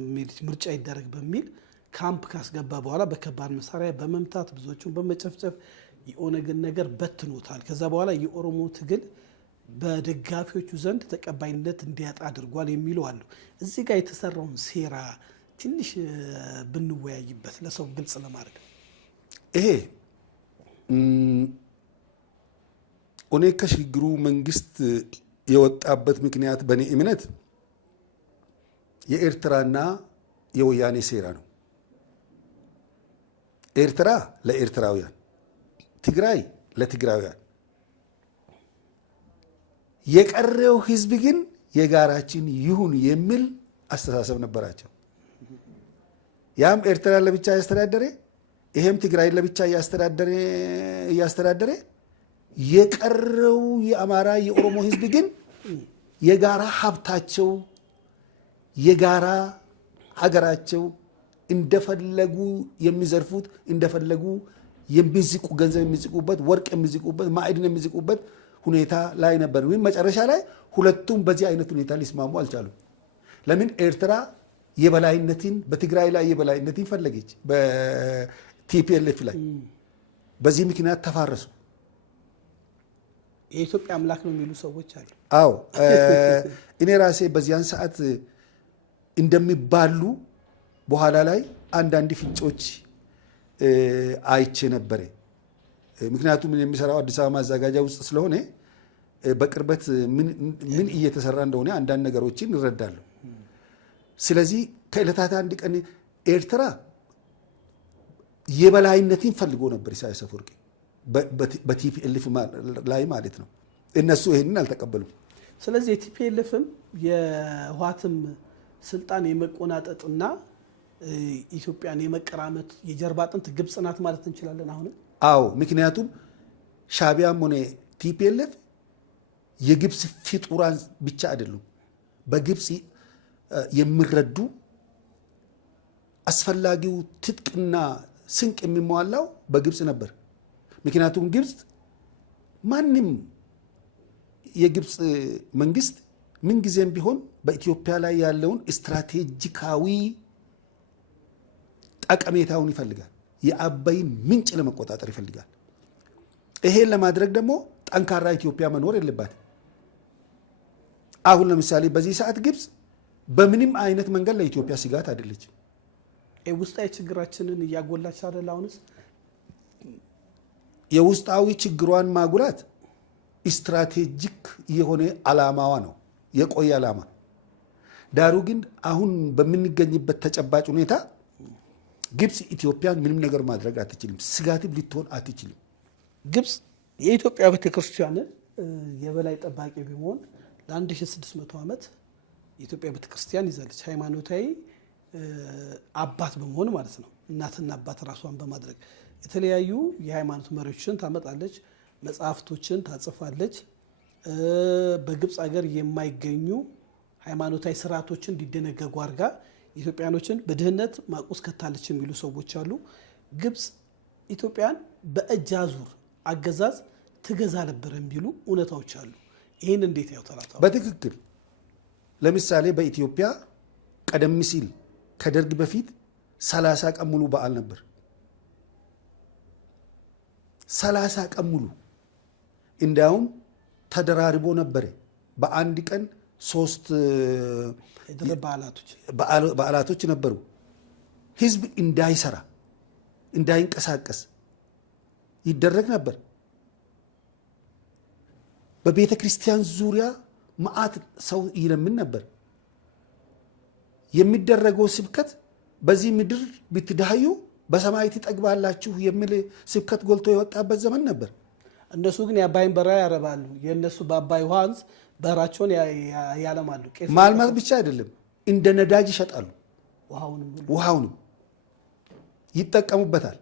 ምርጫ ይደረግ በሚል ካምፕ ካስገባ በኋላ በከባድ መሳሪያ በመምታት ብዙዎቹን በመጨፍጨፍ የኦነግን ነገር በትኖታል። ከዛ በኋላ የኦሮሞ ትግል በደጋፊዎቹ ዘንድ ተቀባይነት እንዲያጣ አድርጓል የሚሉ አሉ። እዚህ ጋር የተሰራውን ሴራ ትንሽ ብንወያይበት ለሰው ግልጽ ለማድረግ ይሄ ኦነግ ከሽግግሩ መንግስት የወጣበት ምክንያት በእኔ እምነት የኤርትራና የወያኔ ሴራ ነው። ኤርትራ ለኤርትራውያን፣ ትግራይ ለትግራውያን፣ የቀረው ህዝብ ግን የጋራችን ይሁን የሚል አስተሳሰብ ነበራቸው። ያም ኤርትራ ለብቻ ያስተዳደረ፣ ይሄም ትግራይ ለብቻ እያስተዳደረ የቀረው የአማራ የኦሮሞ ህዝብ ግን የጋራ ሀብታቸው የጋራ ሀገራቸው እንደፈለጉ የሚዘርፉት እንደፈለጉ የሚዝቁ ገንዘብ የሚዝቁበት ወርቅ የሚዝቁበት ማዕድን የሚዝቁበት ሁኔታ ላይ ነበር። ወይም መጨረሻ ላይ ሁለቱም በዚህ አይነት ሁኔታ ሊስማሙ አልቻሉም። ለምን? ኤርትራ የበላይነትን በትግራይ ላይ የበላይነትን ፈለገች፣ በቲፒኤልኤፍ ላይ። በዚህ ምክንያት ተፋረሱ። የኢትዮጵያ አምላክ ነው የሚሉ ሰዎች አሉ። አዎ እኔ ራሴ በዚያን ሰዓት እንደሚባሉ በኋላ ላይ አንዳንድ ፍንጮች አይቼ ነበረ። ምክንያቱም የሚሰራው አዲስ አበባ ማዘጋጃ ውስጥ ስለሆነ በቅርበት ምን እየተሰራ እንደሆነ አንዳንድ ነገሮችን ይረዳሉ። ስለዚህ ከዕለታት አንድ ቀን ኤርትራ የበላይነትን ፈልጎ ነበር ኢሳያስ አፈወርቂ በቲፒኤልኤፍ ላይ ማለት ነው። እነሱ ይሄንን አልተቀበሉም። ስለዚህ የቲፒኤልኤፍም የህወሓትም ስልጣን የመቆናጠጥና ኢትዮጵያን የመቀራመት የጀርባ አጥንት ግብጽ ናት ማለት እንችላለን አሁን? አዎ፣ ምክንያቱም ሻዕቢያም ሆነ ቲፒኤልኤፍ የግብጽ ፍጡራን ብቻ አይደሉም። በግብጽ የሚረዱ አስፈላጊው ትጥቅና ስንቅ የሚሟላው በግብጽ ነበር። ምክንያቱም ግብጽ ማንም የግብጽ መንግስት ምንጊዜም ቢሆን በኢትዮጵያ ላይ ያለውን ስትራቴጂካዊ ጠቀሜታውን ይፈልጋል። የአባይን ምንጭ ለመቆጣጠር ይፈልጋል። ይሄን ለማድረግ ደግሞ ጠንካራ ኢትዮጵያ መኖር የለባት። አሁን ለምሳሌ በዚህ ሰዓት ግብጽ በምንም አይነት መንገድ ለኢትዮጵያ ስጋት አይደለችም። ውስጣዊ ችግራችንን እያጎላች አይደል? አሁንስ የውስጣዊ ችግሯን ማጉላት ስትራቴጂክ የሆነ አላማዋ ነው፣ የቆየ አላማ። ዳሩ ግን አሁን በምንገኝበት ተጨባጭ ሁኔታ ግብጽ ኢትዮጵያን ምንም ነገር ማድረግ አትችልም፣ ስጋትም ልትሆን አትችልም። ግብጽ የኢትዮጵያ ቤተክርስቲያንን የበላይ ጠባቂ ቢሆን ለ1600 ዓመት የኢትዮጵያ ቤተክርስቲያን ይዛለች። ሃይማኖታዊ አባት በመሆን ማለት ነው። እናትና አባት ራሷን በማድረግ የተለያዩ የሃይማኖት መሪዎችን ታመጣለች፣ መጽሐፍቶችን ታጽፋለች። በግብጽ ሀገር የማይገኙ ሃይማኖታዊ ስርዓቶችን እንዲደነገጉ አድርጋ ኢትዮጵያኖችን በድህነት ማቁስ ከታለች የሚሉ ሰዎች አሉ። ግብጽ ኢትዮጵያን በእጅ አዙር አገዛዝ ትገዛ ነበር የሚሉ እውነታዎች አሉ። ይህን እንዴት ያውታላታ? በትክክል ለምሳሌ በኢትዮጵያ ቀደም ሲል ከደርግ በፊት 30 ቀን ሙሉ በዓል ነበር። 30 ቀን ሙሉ እንዲያውም ተደራርቦ ነበረ። በአንድ ቀን 3 በዓላቶች ነበሩ። ህዝብ እንዳይሰራ እንዳይንቀሳቀስ ይደረግ ነበር። በቤተ ክርስቲያን ዙሪያ መዓት ሰው ይለምን ነበር። የሚደረገው ስብከት በዚህ ምድር ብትዳዩ በሰማይ ትጠግባላችሁ የሚል ስብከት ጎልቶ የወጣበት ዘመን ነበር። እነሱ ግን የአባይን በራ ያረባሉ። የእነሱ በአባይ ወንዝ በራቸውን ያለማሉ። ማልማት ብቻ አይደለም፣ እንደ ነዳጅ ይሸጣሉ። ውሃውንም ይጠቀሙበታል።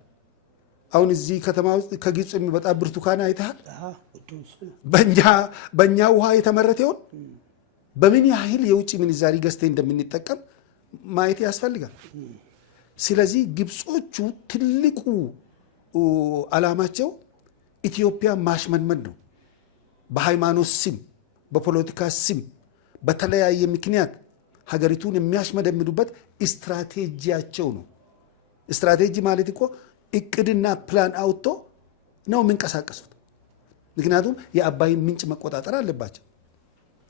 አሁን እዚህ ከተማ ውስጥ ከግብፅ የሚመጣ ብርቱካን አይተሃል? በእኛ ውሃ የተመረተ ይሆን? በምን ያህል የውጭ ምንዛሪ ገዝተ እንደምንጠቀም ማየት ያስፈልጋል። ስለዚህ ግብጾቹ ትልቁ ዓላማቸው ኢትዮጵያ ማሽመንመን ነው። በሃይማኖት ስም፣ በፖለቲካ ስም፣ በተለያየ ምክንያት ሀገሪቱን የሚያሽመደምዱበት ስትራቴጂያቸው ነው። ስትራቴጂ ማለት እኮ እቅድና ፕላን አውጥቶ ነው የሚንቀሳቀሱት። ምክንያቱም የአባይን ምንጭ መቆጣጠር አለባቸው።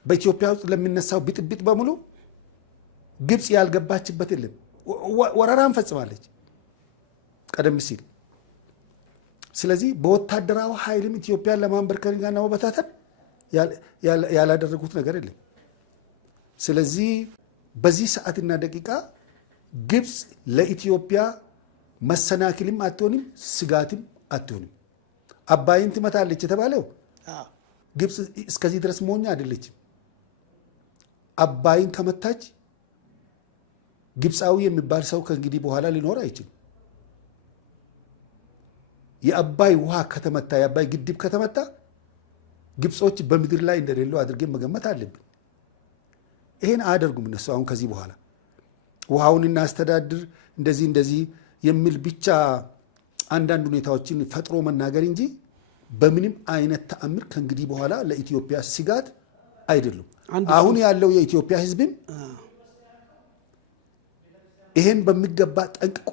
በኢትዮጵያ ውስጥ ለሚነሳው ብጥብጥ በሙሉ ግብፅ ያልገባችበት የለም። ወረራን ፈጽማለች ቀደም ሲል። ስለዚህ በወታደራዊ ኃይልም ኢትዮጵያን ለማንበርከክና ለመበታተን ያላደረጉት ነገር የለም። ስለዚህ በዚህ ሰዓትና ደቂቃ ግብፅ ለኢትዮጵያ መሰናክልም አትሆንም፣ ስጋትም አትሆንም። አባይን ትመታለች የተባለው ግብፅ እስከዚህ ድረስ ሞኛ አይደለችም። አባይን ከመታች ግብፃዊ የሚባል ሰው ከእንግዲህ በኋላ ሊኖር አይችልም። የአባይ ውሃ ከተመታ፣ የአባይ ግድብ ከተመታ ግብጾች በምድር ላይ እንደሌለው አድርገን መገመት አለብን። ይሄን አያደርጉም እነሱ። አሁን ከዚህ በኋላ ውሃውን እናስተዳድር እንደዚህ የሚል ብቻ አንዳንድ ሁኔታዎችን ፈጥሮ መናገር እንጂ በምንም አይነት ተአምር ከእንግዲህ በኋላ ለኢትዮጵያ ስጋት አይደሉም። አሁን ያለው የኢትዮጵያ ሕዝብም ይሄን በሚገባ ጠንቅቆ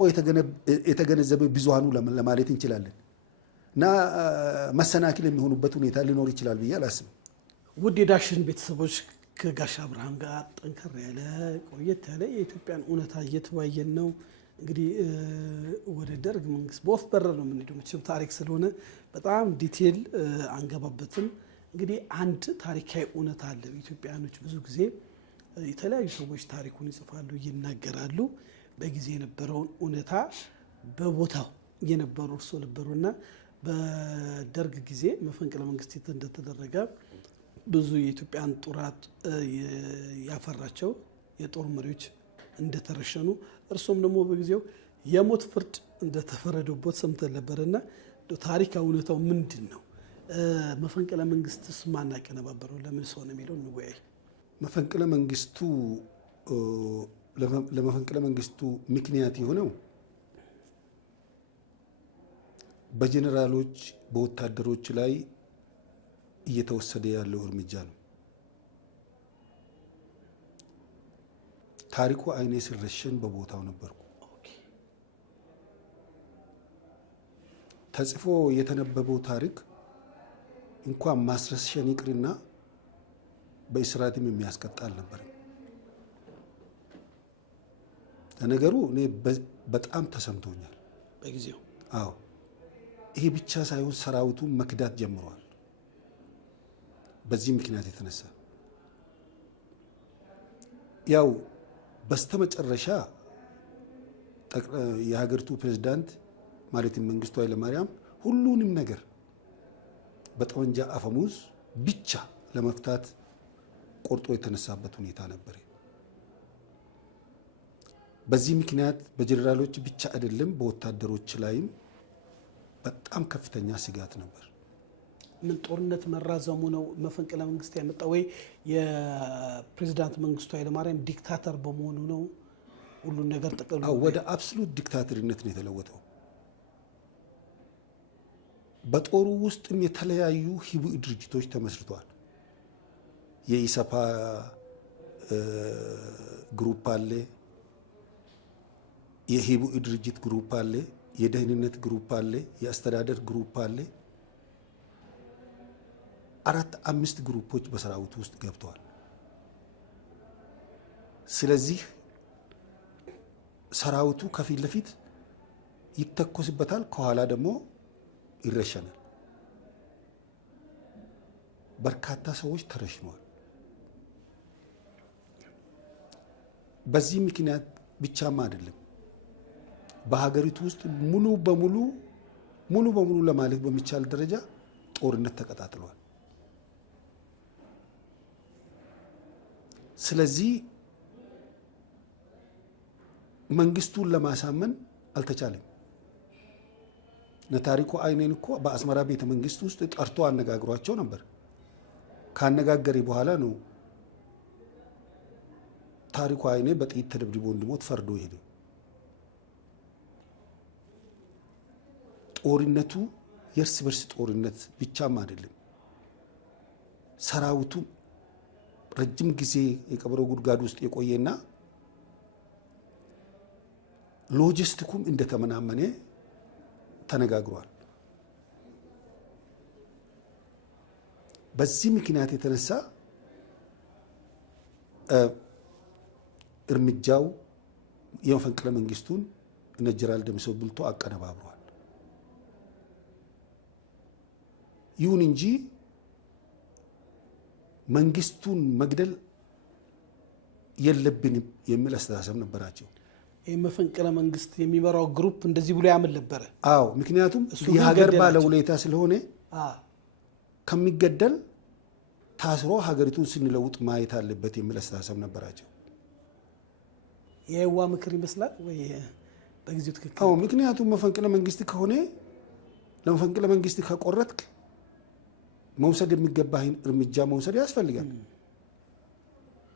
የተገነዘበ ብዙሃኑ ለማለት እንችላለን እና መሰናክል የሚሆኑበት ሁኔታ ሊኖር ይችላል ብዬ አላስብም። ውድ የዳሽን ቤተሰቦች ከጋሽ አብርሃም ጋር ጠንከር ያለ ቆየት ያለ የኢትዮጵያን እውነታ እየተወያየን ነው። እንግዲህ ወደ ደርግ መንግስት በወፍ በረር ነው የምንሄደው። መቼም ታሪክ ስለሆነ በጣም ዲቴል አንገባበትም። እንግዲህ አንድ ታሪካዊ እውነታ አለ። ኢትዮጵያኖች ብዙ ጊዜ የተለያዩ ሰዎች ታሪኩን ይጽፋሉ፣ ይናገራሉ። በጊዜ የነበረውን እውነታ በቦታው የነበሩ እርሶ ነበሩና በደርግ ጊዜ መፈንቅለ መንግስት እንደተደረገ ብዙ የኢትዮጵያን ጡራት ያፈራቸው የጦር መሪዎች እንደተረሸኑ እርሶም ደግሞ በጊዜው የሞት ፍርድ እንደተፈረደበት ሰምተን ነበርና ታሪካዊ እውነታው ምንድን ነው? መፈንቅለ መንግስትስ ማን አቀነባበረው? ለምን ሰው ነው የሚለው እንወያይ። ለመፈንቅለ መንግስቱ ምክንያት የሆነው በጀነራሎች በወታደሮች ላይ እየተወሰደ ያለው እርምጃ ነው። ታሪኩ አይኔ ሲረሸን በቦታው ነበርኩ። ተጽፎ የተነበበው ታሪክ እንኳን ማስረሸን ይቅርና በእስራትም የሚያስቀጣ አልነበረም። ለነገሩ እኔ በጣም ተሰምቶኛል በጊዜው። አዎ ይሄ ብቻ ሳይሆን ሰራዊቱን መክዳት ጀምሯል። በዚህ ምክንያት የተነሳ ያው በስተመጨረሻ የሀገሪቱ ፕሬዝዳንት ማለትም መንግስቱ ኃይለማርያም ሁሉንም ነገር በጠመንጃ አፈሙዝ ብቻ ለመፍታት ቆርጦ የተነሳበት ሁኔታ ነበር። በዚህ ምክንያት በጀነራሎች ብቻ አይደለም በወታደሮች ላይም በጣም ከፍተኛ ስጋት ነበር። ምን ጦርነት መራዘሙ ነው መፈንቅለ መንግስት ያመጣ ወይ የፕሬዝዳንት መንግስቱ ኃይለማርያም ዲክታተር በመሆኑ ነው? ሁሉ ነገር ጠቅልሎ ወደ አብሶሉት ዲክታተርነት ነው የተለወጠው። በጦሩ ውስጥም የተለያዩ ሂቡዕ ድርጅቶች ተመስርተዋል። የኢሰፓ ግሩፕ አለ፣ የሂቡዕ ድርጅት ግሩፕ አለ፣ የደህንነት ግሩፕ አለ፣ የአስተዳደር ግሩፕ አለ። 4-5 ግሩፖች በሰራዊቱ ውስጥ ገብተዋል። ስለዚህ ሰራዊቱ ከፊት ለፊት ይተኮስበታል፣ ከኋላ ደግሞ ይረሸናል። በርካታ ሰዎች ተረሽነዋል። በዚህ ምክንያት ብቻማ አይደለም፣ በሀገሪቱ ውስጥ ሙሉ በሙሉ ለማለት በሚቻል ደረጃ ጦርነት ተቀጣጥሏል። ስለዚህ መንግስቱን ለማሳመን አልተቻለም። ነታሪኩ አይኔን እኮ በአስመራ ቤተ መንግስት ውስጥ ጠርቶ አነጋግሯቸው ነበር። ካነጋገሬ በኋላ ነው ታሪኩ አይኔ በጥይት ተደብድቦ እንዲሞት ፈርዶ ሄደ። ጦርነቱ የእርስ በርስ ጦርነት ብቻም አይደለም። ሰራዊቱ ረጅም ጊዜ የቀበሮ ጉድጓድ ውስጥ የቆየና ሎጂስቲኩም እንደተመናመነ ተነጋግሯል። በዚህ ምክንያት የተነሳ እርምጃው የመፈንቅለ መንግስቱን እነ ጀነራል ደምሴ ቡልቶ አቀነባብሯል። ይሁን እንጂ መንግስቱን መግደል የለብንም የሚል አስተሳሰብ ነበራቸው። የመፈንቅለ መንግስት የሚመራው ግሩፕ እንደዚህ ብሎ ያምን ነበረ። አዎ፣ ምክንያቱም የሀገር ባለውለታ ስለሆነ ከሚገደል ታስሮ ሀገሪቱን ስንለውጥ ማየት አለበት የሚል አስተሳሰብ ነበራቸው። የህዋ ምክር ይመስላል ወይ በጊዜው ትክክል? አዎ፣ ምክንያቱም መፈንቅለ መንግስት ከሆነ ለመፈንቅለ መንግስት ከቆረጥክ መውሰድ የሚገባህን እርምጃ መውሰድ ያስፈልጋል።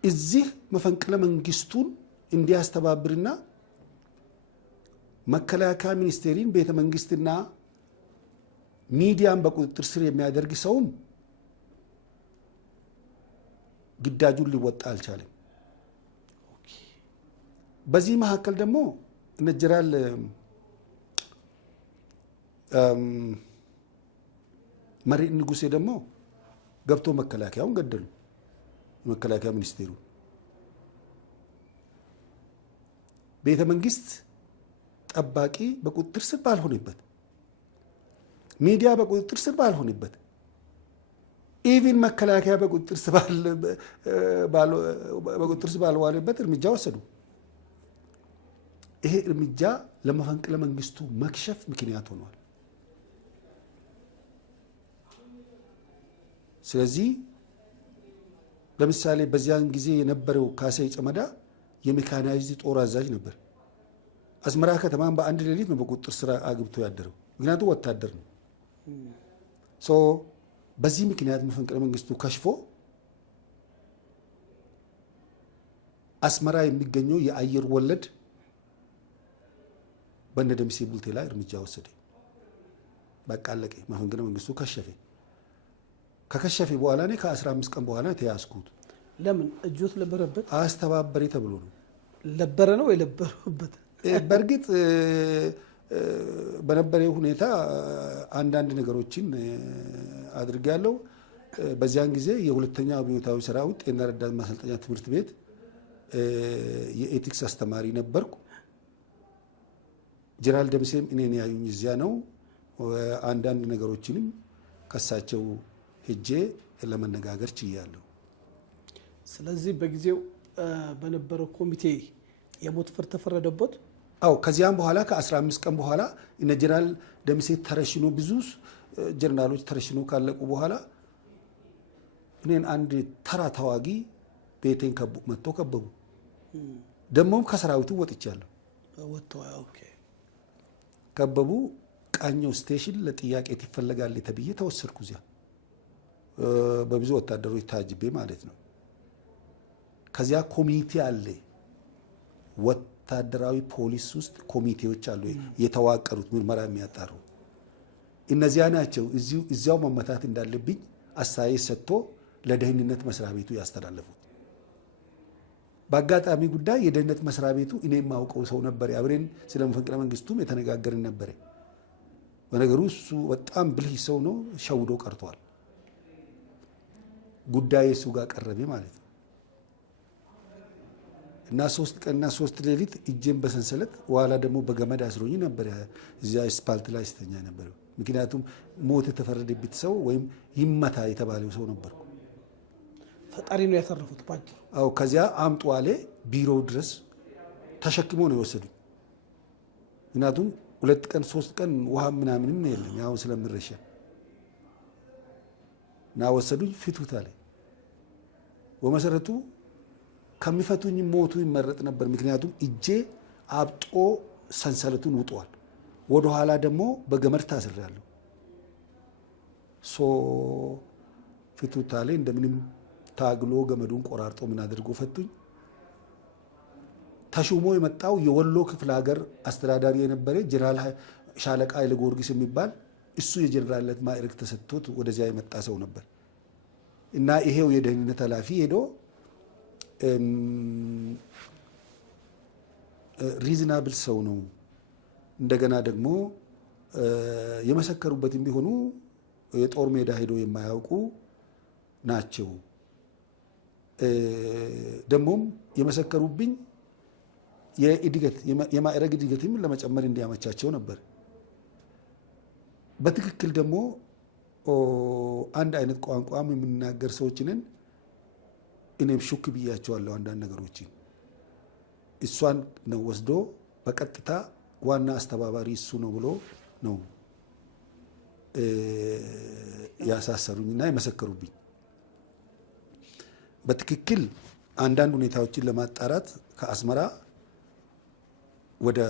እዚህ መፈንቅለ መንግስቱን እንዲያስተባብርና መከላከያ ሚኒስቴርን ቤተ መንግስትና ሚዲያን በቁጥጥር ስር የሚያደርግ ሰውም ግዳጁን ሊወጣ አልቻለም። በዚህ መካከል ደግሞ እነ ጀነራል መሪዕ ንጉሴ ደግሞ ገብቶ መከላከያውን ገደሉ። የመከላከያ ሚኒስቴሩ ቤተ መንግስት ጠባቂ በቁጥጥር ስር ባልሆነበት፣ ሚዲያ በቁጥጥር ስር ባልሆነበት፣ ኢቪን መከላከያ በቁጥጥር ስር ባልዋለበት እርምጃ ወሰዱ። ይሄ እርምጃ ለመፈንቅለ መንግስቱ መክሸፍ ምክንያት ሆኗል። ስለዚህ ለምሳሌ በዚያን ጊዜ የነበረው ካሳዬ ጨመዳ የሜካናይዝድ ጦር አዛዥ ነበር። አስመራ ከተማን በአንድ ሌሊት ነው በቁጥጥር ስር አግብቶ ያደረው፣ ምክንያቱም ወታደር ነው። በዚህ ምክንያት መፈንቅለ መንግስቱ ከሽፎ አስመራ የሚገኘው የአየር ወለድ በእነ ደምሴ ቡልቴ ላይ እርምጃ ወሰደ። በቃ አለቀ። መፈንቅለ መንግስቱ ከሸፈ። ከከሸፈ በኋላ እኔ ከ15 ቀን በኋላ ተያዝኩት። ለምን እጆት ነበረበት? አስተባበሬ ተብሎ ነው። ነበረ ነው የነበረበት? በእርግጥ በነበረው ሁኔታ አንዳንድ ነገሮችን አድርጌያለሁ። በዚያን ጊዜ የሁለተኛ አብዮታዊ ሰራዊት ጤና ረዳት ማሰልጠኛ ትምህርት ቤት የኤቲክስ አስተማሪ ነበርኩ። ጀነራል ደምሴም እኔን ያዩኝ እዚያ ነው። አንዳንድ ነገሮችንም ከሳቸው ሄጄ ለመነጋገር ችያለሁ። ስለዚህ በጊዜው በነበረው ኮሚቴ የሞት ፍርድ ተፈረደበት? አዎ። ከዚያም በኋላ ከ15 ቀን በኋላ እነ ጀነራል ደምሴ ተረሽኖ ብዙ ጀነራሎች ተረሽኖ ካለቁ በኋላ እኔን አንድ ተራ ተዋጊ ቤቴን መጥቶ ከበቡ። ደግሞም ከሰራዊቱ ወጥቻለሁ። ከበቡ። ቃኘው ስቴሽን ለጥያቄ ትፈለጋለህ ተብዬ ተወሰድኩ። እዚያ በብዙ ወታደሮች ታጅቤ ማለት ነው። ከዚያ ኮሚቴ አለ። ወታደራዊ ፖሊስ ውስጥ ኮሚቴዎች አሉ የተዋቀሩት ምርመራ የሚያጣሩ። እነዚያ ናቸው እዚያው መመታት እንዳለብኝ አስተያየት ሰጥቶ ለደህንነት መስሪያ ቤቱ ያስተላለፉት። በአጋጣሚ ጉዳይ የደህንነት መስሪያ ቤቱ እኔ የማውቀው ሰው ነበር። አብሬን ስለ መፈንቅለ መንግስቱም የተነጋገርን ነበር። በነገሩ እሱ በጣም ብልህ ሰው ነው። ሸውዶ ቀርቷል። ጉዳይ እሱ ጋር ቀረበ ማለት ነው። እና 3 ቀንና 3 ሌሊት እጄን በሰንሰለት በኋላ ደግሞ በገመድ አስሮኝ ነበር። እዚያ አስፓልት ላይ ስተኛ ነበር። ምክንያቱም ሞት የተፈረደበት ሰው ወይም ይመታ የተባለው ሰው ነበርኩ። ፈጣሪ ነው ያተረፉት ባጭሩ። አዎ ከዚያ አምጡ አለ። ቢሮው ድረስ ተሸክሞ ነው የወሰዱኝ። ምክንያቱም 2 ቀን 3 ቀን ውሃ ምናምንም የለም ያው ስለምረሻ እና ወሰዱኝ። ፍቱት አለ። በመሰረቱ ከሚፈቱኝ ሞቱ ይመረጥ ነበር። ምክንያቱም እጄ አብጦ ሰንሰለቱን ውጧል። ወደ ኋላ ደግሞ በገመድ ታስሬያለሁ። ፍቱት አለ። እንደምንም ታግሎ ገመዱን ቆራርጦ ምን አድርጎ ፈቱኝ። ተሹሞ የመጣው የወሎ ክፍለ ሀገር አስተዳዳሪ የነበረ ጀነራል ሻለቃ ኃይለ ጊዮርጊስ የሚባል እሱ የጀነራልነት ማዕረግ ተሰጥቶት ወደዚያ የመጣ ሰው ነበር እና ይሄው የደህንነት ኃላፊ ሄዶ ሪዝናብል ሰው ነው፣ እንደገና ደግሞ የመሰከሩበትም ቢሆኑ የጦር ሜዳ ሄዶ የማያውቁ ናቸው፣ ደግሞም የመሰከሩብኝ የእድገት የማዕረግ እድገትም ለመጨመር እንዲያመቻቸው ነበር። በትክክል ደግሞ አንድ አይነት ቋንቋም የምንናገር ሰዎችንን እኔም ሹክ ብያቸዋለሁ። አንዳንድ ነገሮችን እሷን ነው ወስዶ በቀጥታ ዋና አስተባባሪ እሱ ነው ብሎ ነው ያሳሰሩኝና የመሰከሩብኝ። በትክክል አንዳንድ ሁኔታዎችን ለማጣራት ከአስመራ ወደ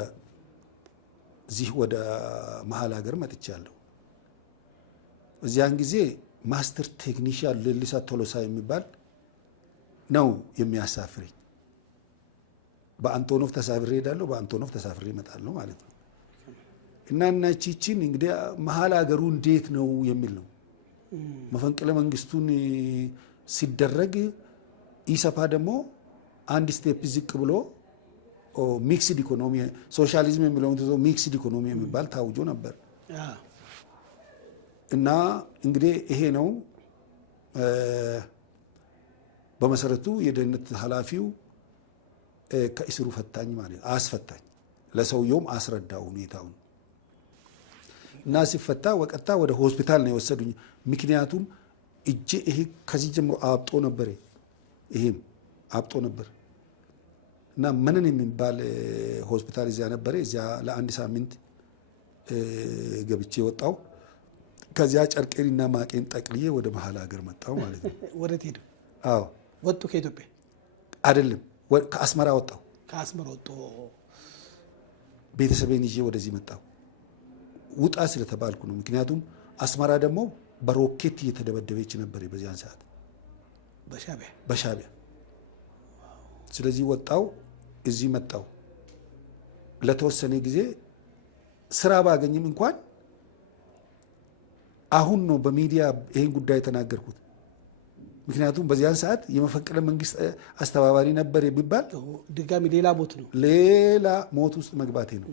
መሀል ሀገር መጥቻለሁ። እዚያን ጊዜ ማስተር ቴክኒሻን ሌሊሳ ቶሎሳ የሚባል ነው የሚያሳፍረኝ። በአንቶኖቭ ተሳፍሬ ሄዳለሁ፣ በአንቶኖቭ ተሳፍሬ እመጣለሁ ማለት ነው። እና እናቺችን እንግዲህ መሀል ሀገሩ እንዴት ነው የሚል ነው። መፈንቅለ መንግስቱን ሲደረግ ኢሰፓ ደግሞ አንድ ስቴፕ ዝቅ ብሎ ሚክስድ ኢኮኖሚ ሶሻሊዝም የሚለውን ሚክስድ ኢኮኖሚ የሚባል ታውጆ ነበር። እና እንግዲህ ይሄ ነው በመሰረቱ የደህንነት ኃላፊው ከእስሩ ፈታኝ ማለት አስፈታኝ። ለሰውየውም አስረዳው ሁኔታውን እና ሲፈታ ወቀታ ወደ ሆስፒታል ነው የወሰዱኝ። ምክንያቱም እጄ ይሄ ከዚህ ጀምሮ አብጦ ነበር፣ ይሄም አብጦ ነበር እና ምንን የሚባል ሆስፒታል እዚያ ነበረ። እዚያ ለአንድ ሳምንት ገብቼ ወጣው። ከዚያ ጨርቄንና ማቄን ጠቅልዬ ወደ መሀል ሀገር መጣው ማለት ነው። ወዴት ሄዱ? አዎ ወጡ። ከኢትዮጵያ አይደለም ከአስመራ ወጣው። ከአስመራ ወጡ። ቤተሰቤን ይዤ ወደዚህ መጣው። ውጣ ስለተባልኩ ነው። ምክንያቱም አስመራ ደግሞ በሮኬት እየተደበደበች ነበር በዚያን ሰዓት በሻቢያ። ስለዚህ ወጣው፣ እዚህ መጣው። ለተወሰነ ጊዜ ስራ ባገኝም እንኳን አሁን ነው በሚዲያ ይሄን ጉዳይ የተናገርኩት። ምክንያቱም በዚያን ሰዓት የመፈንቅለ መንግስት አስተባባሪ ነበር የሚባል ድጋሚ ሌላ ሞት ውስጥ መግባቴ ነው።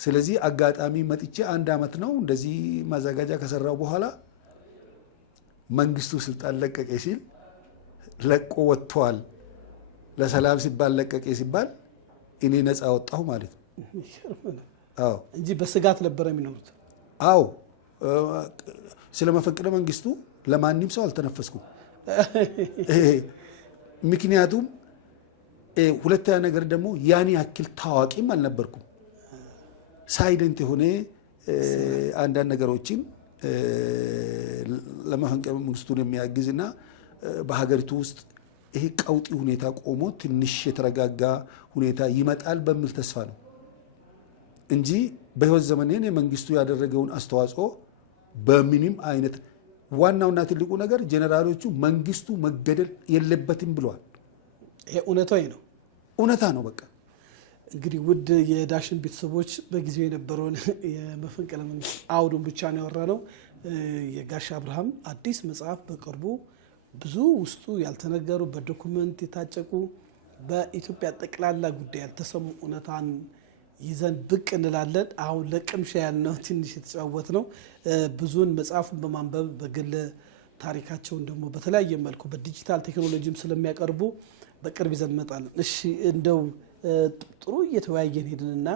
ስለዚህ አጋጣሚ መጥቼ 1 ዓመት ነው እንደዚህ ማዘጋጃ ከሰራው በኋላ መንግስቱ ስልጣን ለቀቀ ሲል ለቆ ወጥቷል። ለሰላም ሲባል ለቀቀ ሲባል እኔ ነፃ ወጣሁ ማለት ነው። አዎ እንጂ በስጋት ነበር የሚኖሩት። አዎ ስለ መፈንቅለ መንግስቱ ለማንም ሰው አልተነፈስኩም። ምክንያቱም ሁለተኛ ነገር ደግሞ ያን ያክል ታዋቂም አልነበርኩም። ሳይለንት የሆነ አንዳንድ ነገሮችን ለመፈንቅለ መንግስቱን የሚያግዝና በሀገሪቱ ውስጥ ይሄ ቀውጢ ሁኔታ ቆሞ ትንሽ የተረጋጋ ሁኔታ ይመጣል በሚል ተስፋ ነው እንጂ በህይወት ዘመኔን የመንግስቱ ያደረገውን አስተዋጽኦ በምንም አይነት ዋናውና ትልቁ ነገር ጀነራሎቹ መንግስቱ መገደል የለበትም ብለዋል። ይሄ እውነታ ነው። እውነታ ነው። በቃ እንግዲህ ውድ የዳሽን ቤተሰቦች በጊዜው የነበረውን የመፈንቅለ መንግስት አውዱን ብቻ ነው ያወራነው። የጋሽ አብርሃም አዲስ መጽሐፍ በቅርቡ ብዙ ውስጡ ያልተነገሩ በዶኩመንት የታጨቁ በኢትዮጵያ ጠቅላላ ጉዳይ ያልተሰሙ እውነታን ይዘን ብቅ እንላለን። አሁን ለቅምሻ ያልነው ትንሽ የተጫወት ነው። ብዙውን መጽሐፉን በማንበብ በግል ታሪካቸውን ደግሞ በተለያየ መልኩ በዲጂታል ቴክኖሎጂም ስለሚያቀርቡ በቅርብ ይዘን እንመጣለን። እሺ እንደው ጥሩ እየተወያየን ሄድንና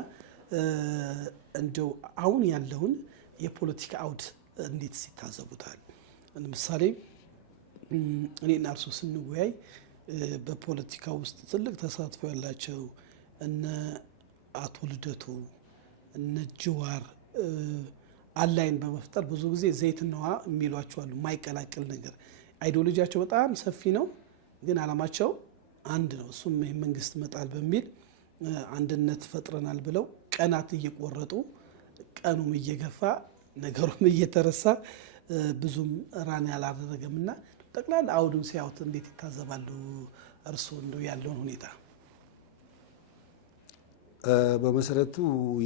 እንደው አሁን ያለውን የፖለቲካ አውድ እንዴት ሲታዘቡታል? ለምሳሌ እኔና እርሶ ስንወያይ በፖለቲካ ውስጥ ትልቅ ተሳትፎ ያላቸው እነ አቶ ልደቱ እነ ጅዋር አላይን በመፍጠር ብዙ ጊዜ ዘይትና ውሃ የሚሏቸው አሉ። የማይቀላቅል ነገር አይዲዮሎጂያቸው በጣም ሰፊ ነው፣ ግን አላማቸው አንድ ነው። እሱም ይህ መንግስት መጣል በሚል አንድነት ፈጥረናል ብለው ቀናት እየቆረጡ ቀኑም እየገፋ ነገሩም እየተረሳ ብዙም ራን ያላደረገምና ጠቅላላ አውዱን ሲያዩት እንዴት ይታዘባሉ እርስዎ እንደው ያለውን ሁኔታ? በመሰረቱ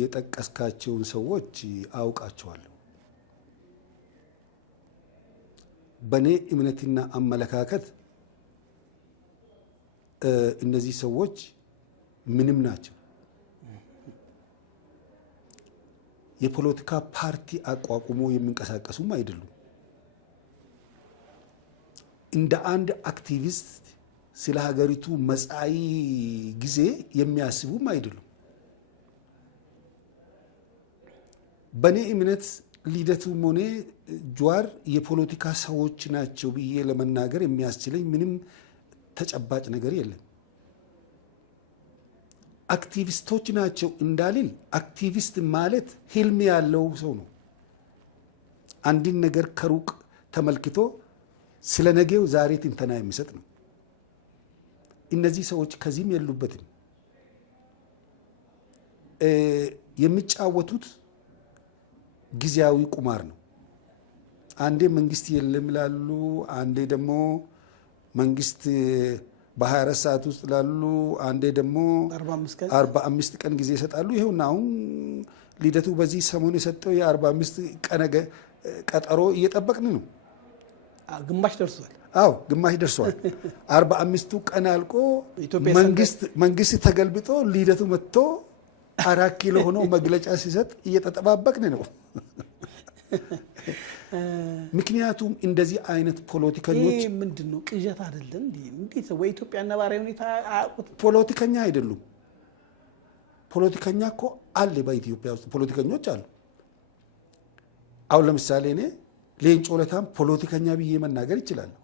የጠቀስካቸውን ሰዎች አውቃቸዋለሁ። በእኔ እምነትና አመለካከት እነዚህ ሰዎች ምንም ናቸው። የፖለቲካ ፓርቲ አቋቁሞ የሚንቀሳቀሱም አይደሉም። እንደ አንድ አክቲቪስት ስለ ሀገሪቱ መጻኢ ጊዜ የሚያስቡም አይደሉም። በእኔ እምነት ልደቱም ሆነ ጅዋር የፖለቲካ ሰዎች ናቸው ብዬ ለመናገር የሚያስችለኝ ምንም ተጨባጭ ነገር የለም። አክቲቪስቶች ናቸው እንዳልል፣ አክቲቪስት ማለት ህልም ያለው ሰው ነው። አንድን ነገር ከሩቅ ተመልክቶ ስለ ነገው ዛሬ ትንተና የሚሰጥ ነው። እነዚህ ሰዎች ከዚህም የሉበትም። የሚጫወቱት ጊዜያዊ ቁማር ነው። አንዴ መንግስት የለም ላሉ፣ አንዴ ደግሞ መንግስት በ24 ሰዓት ውስጥ ላሉ፣ አንዴ ደግሞ 45 ቀን ጊዜ ይሰጣሉ። ይኸውና አሁን ልደቱ በዚህ ሰሞን የሰጠው የ45 ቀን ቀጠሮ እየጠበቅን ነው። ግማሽ ደርሷል። አዎ ግማሽ ደርሷል። 45ቱ ቀን አልቆ መንግስት ተገልብጦ ልደቱ መጥቶ 4 ኪሎ ሆኖ መግለጫ ሲሰጥ እየተጠባበቅን ነው። ምክንያቱም እንደዚህ አይነት ፖለቲከኞች ምንድን ነው ቅዠት አይደለም እንዴ? እንዴት ወይ ኢትዮጵያ ነባራዊ ሁኔታ አያውቁት? ፖለቲከኛ አይደሉም። ፖለቲከኛ እኮ አለ በኢትዮጵያ ውስጥ ፖለቲከኞች አሉ። አሁን ለምሳሌ እኔ ሌንጮ ለታም ፖለቲከኛ ብዬ መናገር ይችላለሁ።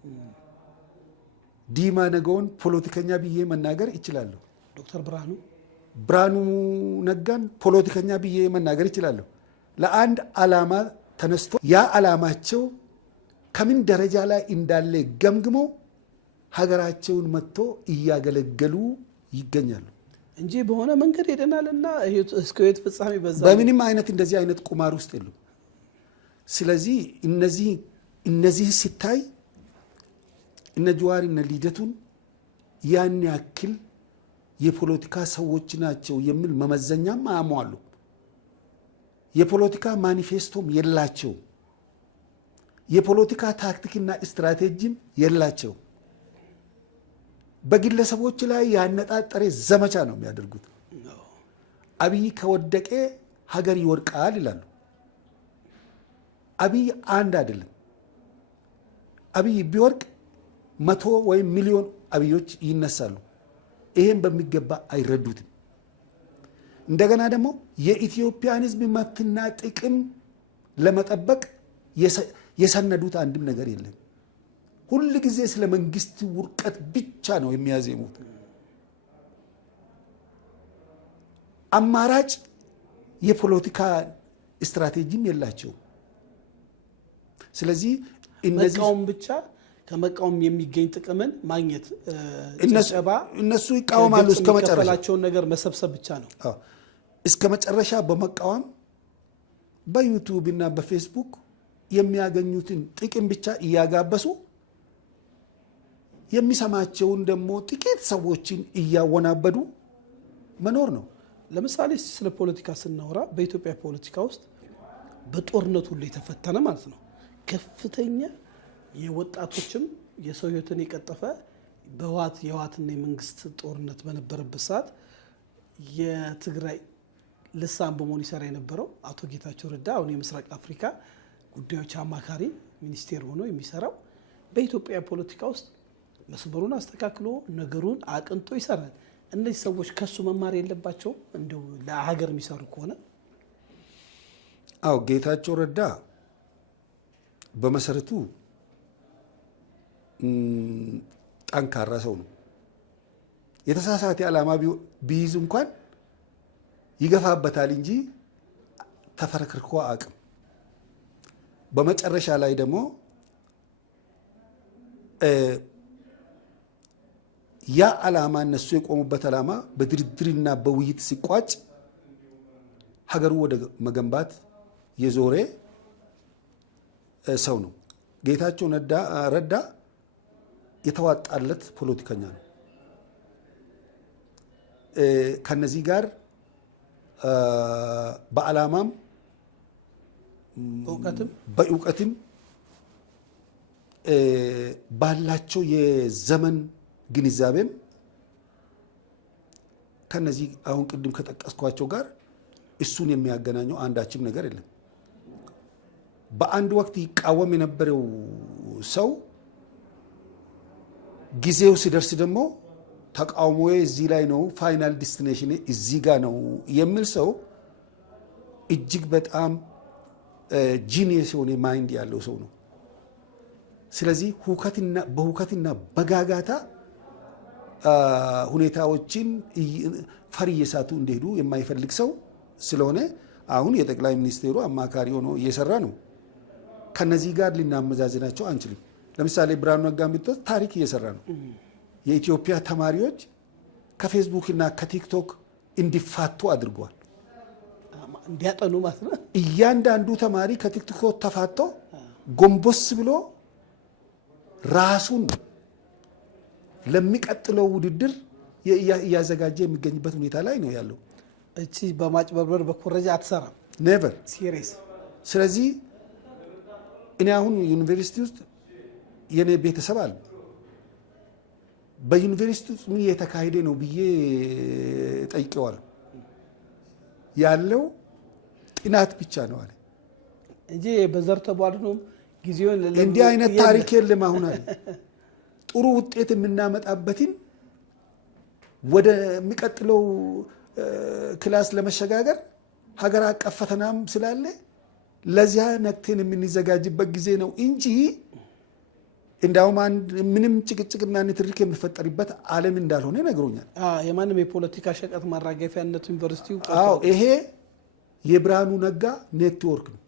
ዲማ ነገውን ፖለቲከኛ ብዬ መናገር ይችላለሁ። ዶክተር ብርሃኑ ነጋን ፖለቲከኛ ብዬ መናገር ይችላለሁ። ለአንድ ዓላማ ተነስቶ ያ ዓላማቸው ከምን ደረጃ ላይ እንዳለ ገምግሞ ሀገራቸውን መጥቶ እያገለገሉ ይገኛሉ እንጂ በሆነ መንገድ ሄደናልና እስከ ሕይወት ፍጻሜ በዛ በምንም አይነት እንደዚህ አይነት ቁማር ውስጥ የሉም። ስለዚህ እነዚህ ሲታይ እነ ጅዋር እነ ልደቱን ያን ያክል የፖለቲካ ሰዎች ናቸው የሚል መመዘኛም አያሟሉ። የፖለቲካ ማኒፌስቶም የላቸው። የፖለቲካ ታክቲክና ስትራቴጂም የላቸው። በግለሰቦች ላይ ያነጣጠረ ዘመቻ ነው የሚያደርጉት። አብይ ከወደቀ ሀገር ይወድቃል ይላሉ። አብይ አንድ አይደለም። አብይ ቢወድቅ 100 ወይም ሚሊዮን አብዮች ይነሳሉ። ይሄን በሚገባ አይረዱትም። እንደገና ደግሞ የኢትዮጵያን ሕዝብ መብትና ጥቅም ለመጠበቅ የሰነዱት አንድም ነገር የለም። ሁል ጊዜ ስለ መንግስት ውርቀት ብቻ ነው የሚያዜሙት። አማራጭ የፖለቲካ ስትራቴጂም የላቸው። ስለዚህ መቃወም ብቻ ከመቃወም የሚገኝ ጥቅምን ማግኘት እነሱ ይቃወማሉ። እስከ መጨረሻውን ነገር መሰብሰብ ብቻ ነው። እስከ መጨረሻ በመቃወም በዩቲዩብ እና በፌስቡክ የሚያገኙትን ጥቅም ብቻ እያጋበሱ የሚሰማቸውን ደግሞ ጥቂት ሰዎችን እያወናበዱ መኖር ነው። ለምሳሌ ስለ ፖለቲካ ስናወራ በኢትዮጵያ ፖለቲካ ውስጥ በጦርነት ሁሉ የተፈተነ ማለት ነው ከፍተኛ የወጣቶችም የሰው ህይወትን የቀጠፈ የህወሓትና የመንግስት ጦርነት በነበረበት ሰዓት የትግራይ ልሳን በመሆን ይሰራ የነበረው አቶ ጌታቸው ረዳ አሁን የምስራቅ አፍሪካ ጉዳዮች አማካሪ ሚኒስቴር ሆኖ የሚሰራው በኢትዮጵያ ፖለቲካ ውስጥ መስመሩን አስተካክሎ ነገሩን አቅንቶ ይሰራል። እነዚህ ሰዎች ከሱ መማር የለባቸው እንደው ለሀገር የሚሰሩ ከሆነ? አዎ ጌታቸው ረዳ በመሰረቱ ጠንካራ ሰው ነው። የተሳሳተ ዓላማ ቢይዝ እንኳን ይገፋበታል እንጂ ተፈረክርኮ አቅም በመጨረሻ ላይ ደግሞ ያ ዓላማ እነሱ የቆሙበት ዓላማ በድርድርና በውይይት ሲቋጭ ሀገሩ ወደ መገንባት የዞረ ሰው ነው። ጌታቸው ረዳ የተዋጣለት ፖለቲከኛ ነው። ከነዚህ ጋር በዓላማም በእውቀትም ባላቸው የዘመን ግንዛቤም ከነዚህ አሁን ቅድም ከጠቀስኳቸው ጋር እሱን የሚያገናኘው አንዳችም ነገር የለም። በአንድ ወቅት ይቃወም የነበረው ሰው ጊዜው ሲደርስ ደግሞ ተቃውሞ እዚህ ላይ ነው፣ ፋይናል ዲስቲኔሽን እዚህ ጋር ነው የሚል ሰው እጅግ በጣም ጂኒየስ የሆነ ማይንድ ያለው ሰው ነው። ስለዚህ በሁከትና በጋጋታ ሁኔታዎችን ፈር እየሳቱ እንዲሄዱ የማይፈልግ ሰው ስለሆነ አሁን የጠቅላይ ሚኒስቴሩ አማካሪ ሆኖ እየሰራ ነው። ከነዚህ ጋር ልናመዛዝናቸው አንችልም። ለምሳሌ ብርሃኑ ነጋ ብትወስድ ታሪክ እየሰራ ነው። የኢትዮጵያ ተማሪዎች ከፌስቡክ እና ከቲክቶክ እንዲፋቱ አድርጓል። እንዲያጠኑ ማለት ነው። እያንዳንዱ ተማሪ ከቲክቶክ ተፋቶ ጎንበስ ብሎ ራሱን ለሚቀጥለው ውድድር እያዘጋጀ የሚገኝበት ሁኔታ ላይ ነው ያለው። እቺ በማጭበርበር በኮረጃ አትሰራም ኔቨር ሲሪየስ። ስለዚህ እኔ አሁን ዩኒቨርሲቲ ውስጥ የኔ ቤተሰብ አለ። በዩኒቨርሲቲ ውስጥ ምን እየተካሄደ ነው ብዬ ጠይቄዋለሁ። ያለው ጥናት ብቻ ነው አለ እንጂ በዘር ተቧድኖ ጊዜውን እንዲህ አይነት ታሪክ የለም። አሁን አለ ጥሩ ውጤት የምናመጣበትን ወደሚቀጥለው ክላስ ለመሸጋገር ሀገር አቀፍ ፈተናም ስላለ ለዚያ ነክተን የምንዘጋጅበት ጊዜ ነው እንጂ እንዳውም ምንም ጭቅጭቅና ንትርክ የሚፈጠርበት ዓለም እንዳልሆነ ነግሮኛል። የማንም የፖለቲካ ሸቀጥ ማራገፊያነት ዩኒቨርሲቲው ይሄ የብርሃኑ ነጋ ኔትወርክ ነው።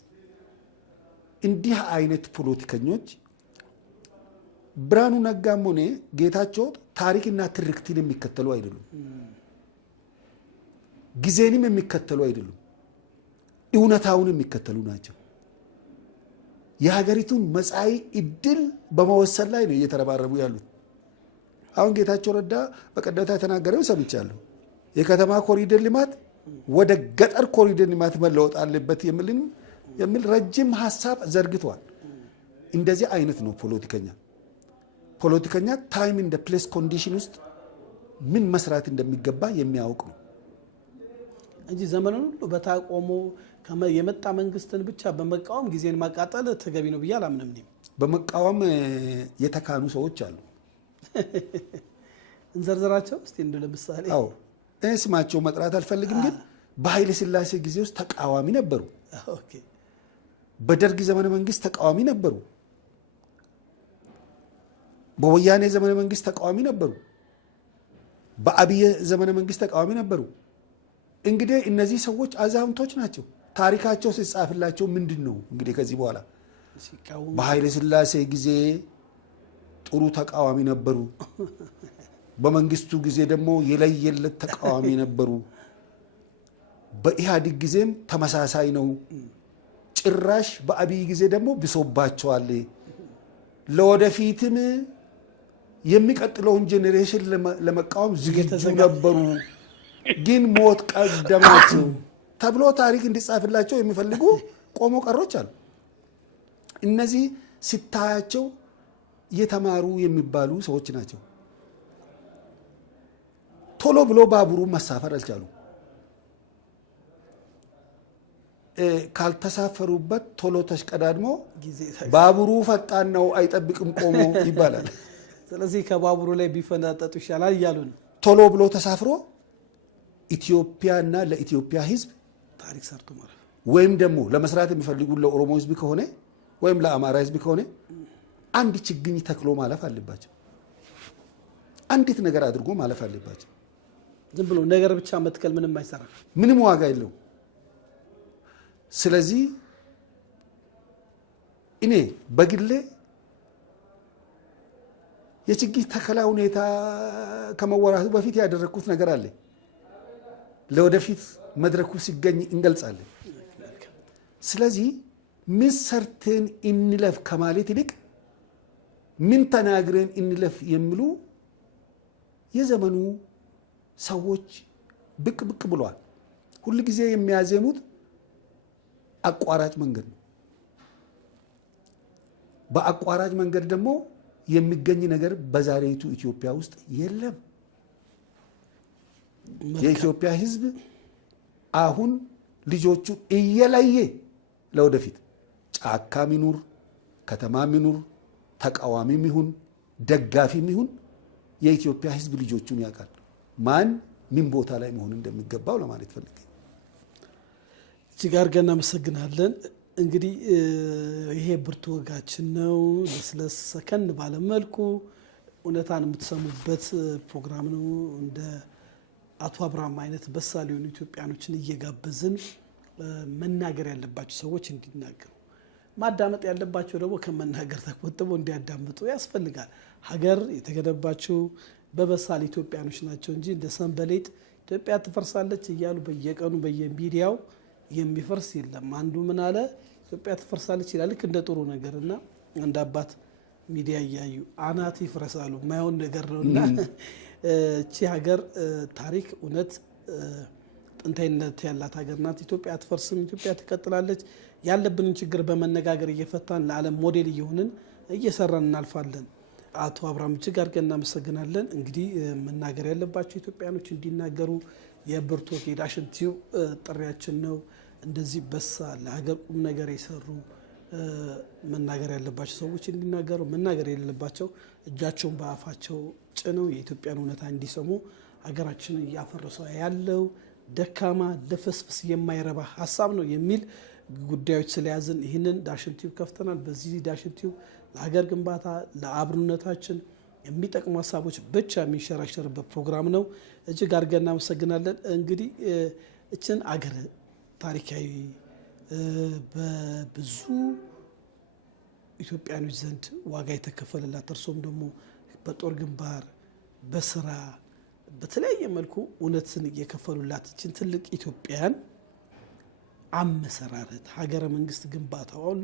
እንዲህ አይነት ፖለቲከኞች ብርሃኑ ነጋም ሆነ ጌታቸው ታሪክና ትርክትን የሚከተሉ አይደሉም። ጊዜንም የሚከተሉ አይደሉም። እውነታውን የሚከተሉ ናቸው። የሀገሪቱን መጻኢ ዕድል በመወሰን ላይ ነው እየተረባረቡ ያሉት። አሁን ጌታቸው ረዳ በቀደምታ የተናገረው ሰምቻለሁ። የከተማ ኮሪደር ልማት ወደ ገጠር ኮሪደር ልማት መለወጥ አለበት የሚል ረጅም ሀሳብ ዘርግቷል። እንደዚህ አይነት ነው ፖለቲከኛ ታይም ኢን ፕሌስ ኮንዲሽን ውስጥ ምን መስራት እንደሚገባ የሚያውቅ ነው እንጂ ዘመኑን ሁሉ በታቆሞ የመጣ መንግስትን ብቻ በመቃወም ጊዜን ማቃጠል ተገቢ ነው ብዬ አላምንም። በመቃወም የተካኑ ሰዎች አሉ። እንዘርዝራቸው እስቲ እንደ ለምሳሌ ስማቸው መጥራት አልፈልግም፣ ግን በኃይለ ሥላሴ ጊዜ ውስጥ ተቃዋሚ ነበሩ። በደርግ ዘመነ መንግስት ተቃዋሚ ነበሩ። በወያኔ ዘመነ መንግስት ተቃዋሚ ነበሩ። በአብይ ዘመነ መንግስት ተቃዋሚ ነበሩ። እንግዲህ እነዚህ ሰዎች አዛውንቶች ናቸው። ታሪካቸው ሲጻፍላቸው ምንድን ነው እንግዲህ ከዚህ በኋላ በኃይለ ሥላሴ ጊዜ ጥሩ ተቃዋሚ ነበሩ፣ በመንግስቱ ጊዜ ደግሞ የለየለት ተቃዋሚ ነበሩ፣ በኢህአዴግ ጊዜም ተመሳሳይ ነው፣ ጭራሽ በአብይ ጊዜ ደግሞ ብሶባቸዋል፣ ለወደፊትም የሚቀጥለውን ጄኔሬሽን ለመቃወም ዝግጁ ነበሩ ግን ሞት ቀደማቸው ተብሎ ታሪክ እንዲጻፍላቸው የሚፈልጉ ቆሞ ቀሮች አሉ። እነዚህ ሲታያቸው የተማሩ የሚባሉ ሰዎች ናቸው። ቶሎ ብሎ ባቡሩ መሳፈር አልቻሉ። ካልተሳፈሩበት ቶሎ ተሽቀዳድሞ ባቡሩ ፈጣን ነው አይጠብቅም ቆሞ ይባላል። ስለዚህ ከባቡሩ ላይ ቢፈናጠጡ ይሻላል እያሉ ነው። ቶሎ ብሎ ተሳፍሮ ኢትዮጵያና ለኢትዮጵያ ሕዝብ ታሪክ ሰርቶ ማለት ወይም ደግሞ ለመስራት የሚፈልጉ ለኦሮሞ ሕዝብ ከሆነ ወይም ለአማራ ሕዝብ ከሆነ አንድ ችግኝ ተክሎ ማለፍ አለባቸው። አንዲት ነገር አድርጎ ማለፍ አለባቸው። ዝም ብሎ ነገር ብቻ መትከል ምንም አይሰራም፣ ምንም ዋጋ የለውም። ስለዚህ እኔ በግሌ የችግኝ ተከላ ሁኔታ ከመወራቱ በፊት ያደረግኩት ነገር አለ። ለወደፊት መድረኩ ሲገኝ እንገልጻለን። ስለዚህ ምን ሰርተን እንለፍ ከማለት ይልቅ ምን ተናግረን እንለፍ የሚሉ የዘመኑ ሰዎች ብቅ ብቅ ብለዋል። ሁል ጊዜ የሚያዜሙት አቋራጭ መንገድ ነው። በአቋራጭ መንገድ ደግሞ የሚገኝ ነገር በዛሬቱ ኢትዮጵያ ውስጥ የለም። የኢትዮጵያ ሕዝብ አሁን ልጆቹ እየለየ ለወደፊት ጫካም ይኑር ከተማም ይኑር ተቃዋሚም ይሁን ደጋፊም ይሁን የኢትዮጵያ ሕዝብ ልጆቹን ያውቃል። ማን ምን ቦታ ላይ መሆን እንደሚገባው ለማለት ፈልጌ እጅግ አድርገን እናመሰግናለን። እንግዲህ ይሄ ብርቱ ወጋችን ነው። ለስለስ ሰከን ባለ መልኩ እውነታን የምትሰሙበት ፕሮግራም ነው። እንደ አቶ አብርሃም አይነት በሳል የሆኑ ኢትዮጵያኖችን እየጋበዝን መናገር ያለባቸው ሰዎች እንዲናገሩ፣ ማዳመጥ ያለባቸው ደግሞ ከመናገር ተቆጥበው እንዲያዳምጡ ያስፈልጋል። ሀገር የተገነባቸው በበሳል ኢትዮጵያኖች ናቸው እንጂ እንደ ሰንበሌጥ ኢትዮጵያ ትፈርሳለች እያሉ በየቀኑ በየሚዲያው የሚፈርስ የለም። አንዱ ምን አለ ኢትዮጵያ ትፈርሳለች ይላል፣ ልክ እንደ ጥሩ ነገር እና አንድ አባት ሚዲያ እያዩ አናት ይፍረሳሉ የማይሆን ነገር ነውና እቺ ሀገር ታሪክ እውነት ጥንታዊነት ያላት ሀገር ናት። ኢትዮጵያ አትፈርስም፣ ኢትዮጵያ ትቀጥላለች። ያለብንን ችግር በመነጋገር እየፈታን ለዓለም ሞዴል እየሆንን እየሰራን እናልፋለን። አቶ አብርሃም እጅግ አድርገን እናመሰግናለን። እንግዲህ መናገር ያለባቸው ኢትዮጵያኖች እንዲናገሩ የብርቱ ወግ የዳሽን ቲዩብ ጥሪያችን ነው። እንደዚህ በሳል ለሀገር ቁም ነገር የሰሩ መናገር ያለባቸው ሰዎች እንዲናገሩ፣ መናገር የሌለባቸው እጃቸውን በአፋቸው ጭነው የኢትዮጵያን እውነታ እንዲሰሙ። ሀገራችን እያፈረሰው ያለው ደካማ ለፍስፍስ የማይረባ ሀሳብ ነው የሚል ጉዳዮች ስለያዝን ይህንን ዳሽን ቲዩብ ከፍተናል። በዚህ ዳሽን ቲዩብ ለሀገር ግንባታ ለአብሮነታችን የሚጠቅሙ ሀሳቦች ብቻ የሚንሸራሸርበት ፕሮግራም ነው። እጅግ አድርገን እናመሰግናለን። እንግዲህ እችን አገር ታሪካዊ በብዙ ኢትዮጵያኖች ዘንድ ዋጋ የተከፈለላት እርሶም ደግሞ በጦር ግንባር በስራ በተለያየ መልኩ እውነትን እየከፈሉላት እችን ትልቅ ኢትዮጵያን አመሰራረት ሀገረ መንግስት ግንባታ አሁን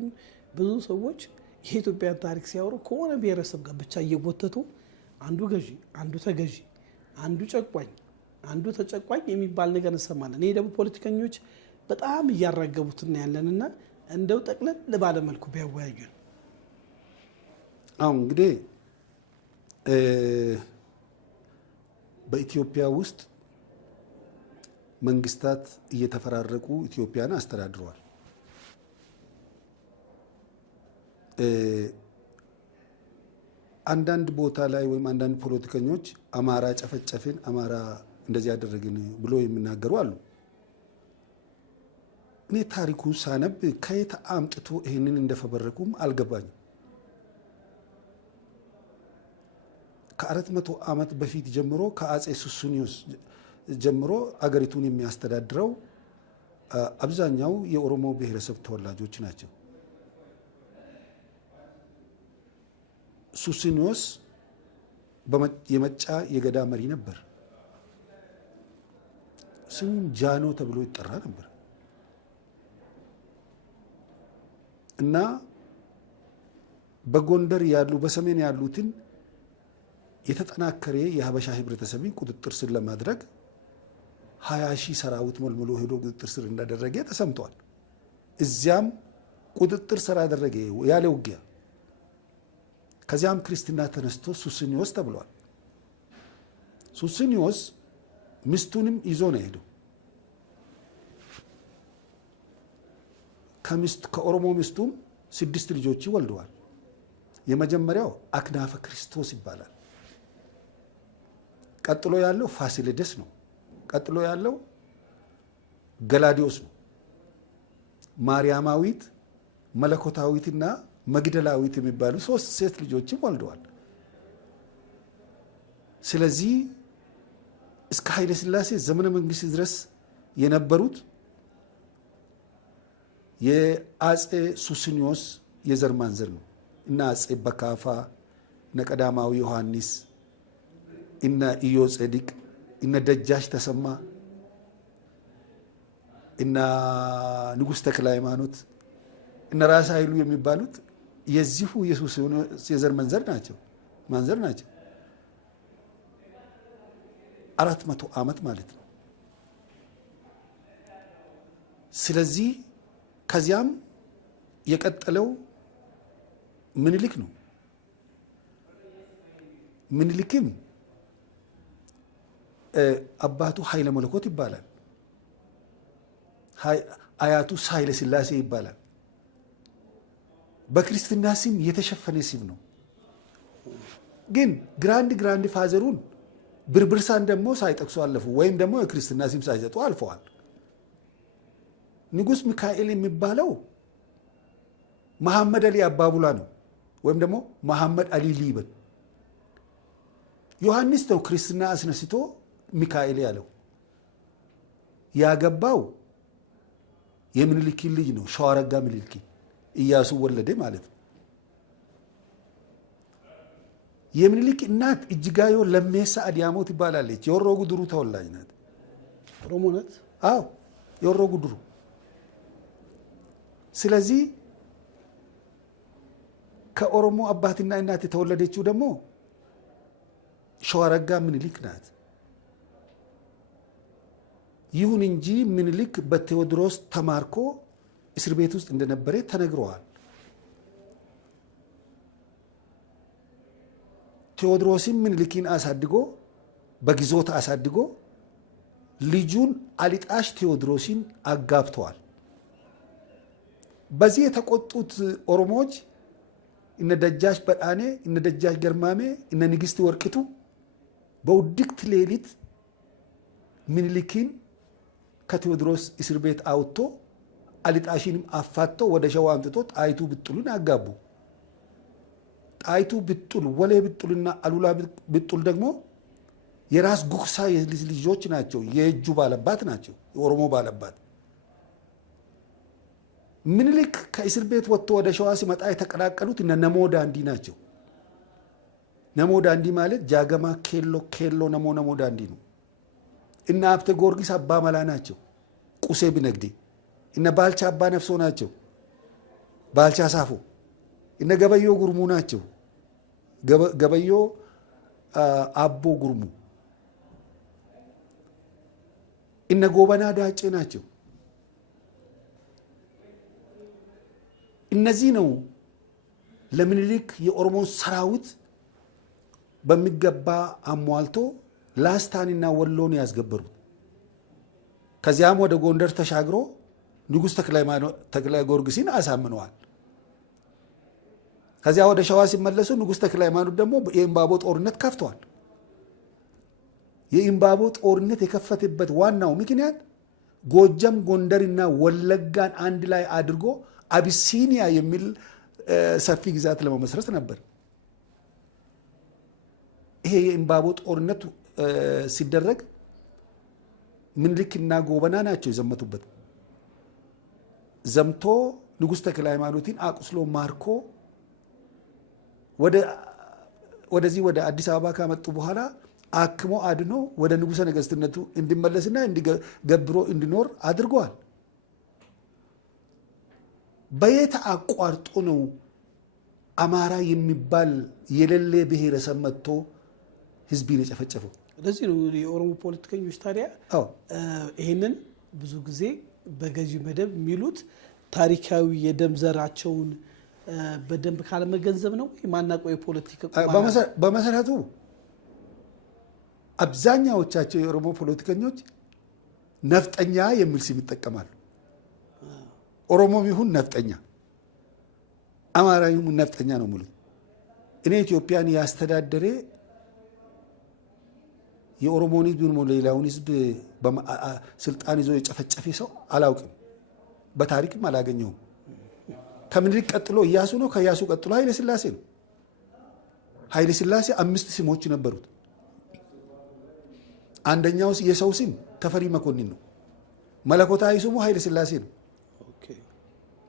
ብዙ ሰዎች የኢትዮጵያን ታሪክ ሲያወሩ ከሆነ ብሔረሰብ ጋር ብቻ እየጎተቱ አንዱ ገዢ፣ አንዱ ተገዢ፣ አንዱ ጨቋኝ፣ አንዱ ተጨቋኝ የሚባል ነገር እንሰማለን። ይሄ ደግሞ ፖለቲከኞች በጣም እያራገቡት እናያለንና እንደው ጠቅለል ባለ መልኩ ቢያወያዩን። አሁን እንግዲህ በኢትዮጵያ ውስጥ መንግስታት እየተፈራረቁ ኢትዮጵያን አስተዳድረዋል። አንዳንድ ቦታ ላይ ወይም አንዳንድ ፖለቲከኞች አማራ ጨፈጨፍን፣ አማራ እንደዚህ ያደረግን ብሎ የሚናገሩ አሉ። እኔ ታሪኩን ሳነብ ከየት አምጥቶ ይህንን እንደፈበረኩም አልገባኝም። ከ400 ዓመት በፊት ጀምሮ ከአጼ ሱስንዮስ ጀምሮ አገሪቱን የሚያስተዳድረው አብዛኛው የኦሮሞ ብሔረሰብ ተወላጆች ናቸው። ሱስንዮስ የመጫ የገዳ መሪ ነበር። ስሙም ጃኖ ተብሎ ይጠራ ነበር እና በጎንደር ያሉ በሰሜን ያሉትን የተጠናከረ የሀበሻ ህብረተሰብን ቁጥጥር ስር ለማድረግ 20,000 ሰራዊት መልምሎ ሄዶ ቁጥጥር ስር እንዳደረገ ተሰምቷል። እዚያም ቁጥጥር ስር አደረገ ያለ ውጊያ። ከዚያም ክርስትና ተነስቶ ሱስንዮስ ተብሏል። ሱስንዮስ ሚስቱንም ይዞ ነው ሄደው። ከኦሮሞ ሚስቱም 6 ልጆች ወልደዋል። የመጀመሪያው አክናፈ ክርስቶስ ይባላል። ቀጥሎ ያለው ፋሲለደስ ነው። ቀጥሎ ያለው ገላዲዮስ ነው። ማርያማዊት፣ መለኮታዊትና መግደላዊት የሚባሉ 3 ሴት ልጆችም ወልደዋል። ስለዚህ እስከ ኃይለ ሥላሴ ዘመነ መንግስት ድረስ የነበሩት የአጼ ሱስንዮስ የዘር ማንዘር ነው። እና አጼ በካፋ፣ እነ ቀዳማዊ ዮሐንስ፣ እነ ኢዮ ጼዲቅ፣ እነ ደጃች ተሰማ፣ እነ ንጉሥ ተክለ ሃይማኖት፣ እነ ራስ ኃይሉ የሚባሉት የዚሁ የሱስንዮስ የዘር ማንዘር ናቸው። 400 ዓመት ማለት ነው። ስለዚህ ከዚያም የቀጠለው ምኒልክ ነው። ምኒልክም አባቱ ኃይለ መለኮት ይባላል። አያቱ ኃይለ ሥላሴ ይባላል። በክርስትና ስም የተሸፈነ ስም ነው። ግን ግራንድ ፋዘሩን ብርብርሳን ደግሞ ሳይጠቅሱ አለፉ፣ ወይም ደግሞ የክርስትና ስም ሳይሰጡ አልፈዋል። ንጉሥ ሚካኤል የሚባለው መሐመድ አሊ አባቡላ ነው፣ ወይም ደግሞ መሐመድ አሊ ሊበን። ዮሐንስ ነው ክርስትና አስነስቶ ሚካኤል ያለው። ያገባው የምኒልክን ልጅ ነው፣ ሸዋረጋ ምኒልክ፣ ኢያሱ ወለደ ማለት ነው። የምኒልክ እናት እጅጋዮ ለሜሳ አዲያሞ ትባላለች። የወሮ ጉድሩ ተወላጅ ናት። ኦሮሞ ናት። አዎ የወሮ ጉድሩ። ስለዚህ ከኦሮሞ አባትና እናት የተወለደችው ደግሞ ሸዋረጋ ምኒልክ ናት። ይሁን እንጂ ምኒልክ በቴዎድሮስ ተማርኮ እስር ቤት ውስጥ እንደነበረ ተነግረዋል። ቴዎድሮስም ምኒልክን አሳድጎ በግዞት አሳድጎ ልጁን አሊጣሽ ቴዎድሮስን አጋብተዋል። በዚህ የተቆጡት ኦሮሞዎች እነ ደጃች በጣኔ፣ እነ ደጃች ገርማሜ፣ እነ ንግስት ወርቂቱ በውድቅት ሌሊት ምኒልክን ከቴዎድሮስ እስር ቤት አውጥቶ አሊጣሽንም አፋቶ ወደ ሸዋ አምጥቶ ጣይቱ ብጡልን አጋቡ። ጣይቱ ብጡል፣ ወሌ ብጡልና አሉላ ብጡል ደግሞ የራስ ጉግሳ ልጆች ናቸው። የእጁ ባለባት ናቸው። የኦሮሞ ባለባት። ምኒልክ ከእስር ቤት ወጥቶ ወደ ሸዋ ሲመጣ የተቀላቀሉት እነ ነሞ ዳንዲ ናቸው። ነሞ ዳንዲ ማለት ጃገማ ኬሎ ነሞ ዳንዲ ነው። እነ ሀብተ ጊዮርጊስ አባ መላ ናቸው። ቁሴ ቢነግዴ። እነ ባልቻ አባ ነፍሶ ናቸው። ባልቻ ሳፎ። እነ ገበዮ ጉርሙ ናቸው። ገበዮ አቦ ጉርሙ። እነ ጎበና ዳጬ ናቸው። እነዚህ ነው ለምኒልክ የኦሮሞ ሰራዊት በሚገባ አሟልቶ ላስታንና ወሎን ያስገበሩት። ከዚያም ወደ ጎንደር ተሻግሮ ንጉሥ ተክለ ጊዮርጊስን አሳምነዋል። ከዚያ ወደ ሸዋ ሲመለሱ ንጉሥ ተክለ ሃይማኖት ደግሞ የኢምባቦ ጦርነት ከፍተዋል። የኢምባቦ ጦርነት የከፈተበት ዋናው ምክንያት ጎጃም፣ ጎንደርና ወለጋን አንድ ላይ አድርጎ አቢሲኒያ የሚል ሰፊ ግዛት ለመመስረት ነበር። ይሄ የኢምባቦ ጦርነት ሲደረግ ምኒልክና ጎበና ናቸው የዘመቱበት። ዘምቶ ንጉሥ ተክለ ሃይማኖትን አቁስሎ ማርኮ ወደዚህ ወደ አዲስ አበባ ካመጡ በኋላ አክሞ አድኖ ወደ ንጉሠ ነገሥትነቱ እንዲመለስና እንዲገብሮ እንዲኖር አድርገዋል። በየት አቋርጦ ነው አማራ የሚባል የሌለ ብሔረሰብ መጥቶ ህዝብን የጨፈጨፈው? ስለዚህ ነው የኦሮሞ ፖለቲከኞች ታዲያ ይሄንን ብዙ ጊዜ በገዢ መደብ የሚሉት ታሪካዊ የደም ዘራቸውን በደንብ ካለመገንዘብ ነው ማናቀው የፖለቲካ በመሰረቱ አብዛኛዎቻቸው የኦሮሞ ፖለቲከኞች ነፍጠኛ የሚል ስም ይጠቀማሉ። ኦሮሞም ይሁን ነፍጠኛ፣ አማራ ይሁን ነፍጠኛ ነው ሙሉ። እኔ ኢትዮጵያን ያስተዳደረ የኦሮሞን ህዝብ ነው ሌላውን ህዝብ ስልጣን ይዞ የጨፈጨፈ ሰው አላውቅም፣ በታሪክም አላገኘሁም። ከምኒልክ ቀጥሎ ኢያሱ ነው፣ ከኢያሱ ቀጥሎ ኃይለ ሥላሴ ነው። ኃይለ ሥላሴ 5 ስሞች ነበሩት። አንደኛው የሰው ስም ተፈሪ መኮንን ነው። መለኮታዊ ስሙ ኃይለ ሥላሴ ነው።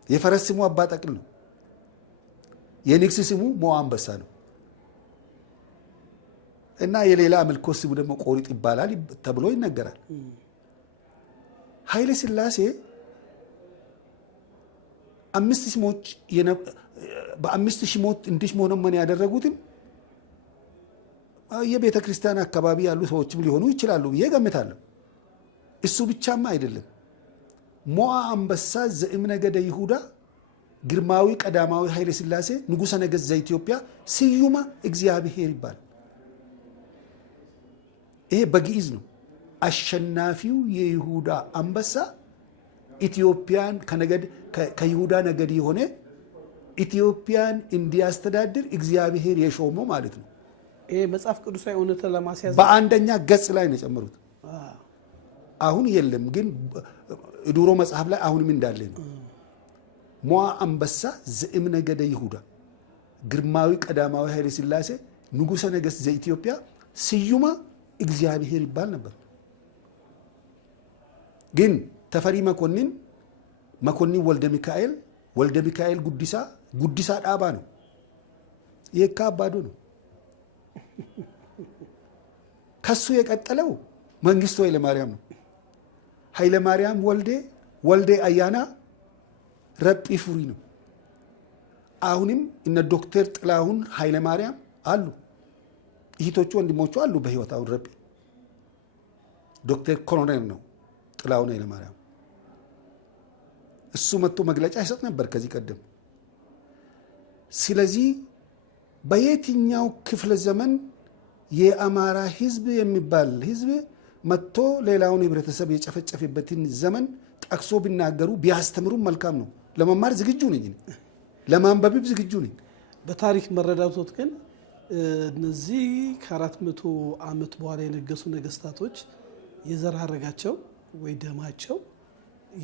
የፈረስ ስሙ አባ ጠቅል ነው። የንግስ ስሙ ሞዓ አንበሳ ነው። እና የሌላ አምልኮ ስሙ ደግሞ ቆሪጥ ይባላል ተብሎ ይነገራል። ኃይለ ሥላሴ 5 ስሞች በ5 ስሞች እንዲሽሞነመን ያደረጉትን የቤተ ክርስቲያን አካባቢ ያሉ ሰዎችም ሊሆኑ ይችላሉ ብዬ ገምታለሁ። እሱ ብቻማ አይደለም። ሞዓ አንበሳ ዘእምነገደ ይሁዳ ግርማዊ ቀዳማዊ ኃይለ ሥላሴ ንጉሠ ነገሥት ዘኢትዮጵያ ስዩመ እግዚአብሔር ይባላል። ይሄ በግዕዝ ነው። አሸናፊው የይሁዳ አንበሳ ኢትዮጵያን ከይሁዳ ነገድ የሆነ ኢትዮጵያን እንዲያስተዳድር እግዚአብሔር የሾመው ማለት ነው። ይሄ መጽሐፍ ቅዱሳዊ እውነትን ለማስያዝ በአንደኛ ገጽ ላይ ነው የጨመሩት። አሁን የለም ግን ድሮ መጽሐፍ ላይ አሁንም እንዳለ ነው። ሞዓ አንበሳ ዘእምነገደ ይሁዳ ግርማዊ ቀዳማዊ ኃይለ ሥላሴ ንጉሠ ነገሥት ዘኢትዮጵያ ስዩመ እግዚአብሔር ይባል ነበር። ግን ተፈሪ መኮንን ወልደ ሚካኤል ጉዲሳ ዳባ ነው። የካ አባዶ ነው። ከሱ የቀጠለው መንግስቱ ኃይለማርያም ነው። ኃይለማርያም ወልዴ አያና ረጲ ፉሪ ነው። አሁንም እነ ዶክተር ጥላሁን ኃይለማርያም አሉ። እህቶቹ ወንድሞቹ አሉ በህይወት። አሁን ረጲ ዶክተር ኮሎኔል ነው ጥላሁን ኃይለማርያም። እሱ መጥቶ መግለጫ ይሰጥ ነበር ከዚህ ቀደም። ስለዚህ በየትኛው ክፍለ ዘመን የአማራ ህዝብ የሚባል ህዝብ መጥቶ ሌላውን ህብረተሰብ የጨፈጨፈበትን ዘመን ጠቅሶ ቢናገሩ ቢያስተምሩም መልካም ነው። ለመማር ዝግጁ ነኝ፣ ለማንበብም ዝግጁ ነኝ። በታሪክ መረዳቶት ግን እነዚህ ከ400 ዓመት በኋላ የነገሱ ነገስታቶች የዘር ሐረጋቸው ወይ ደማቸው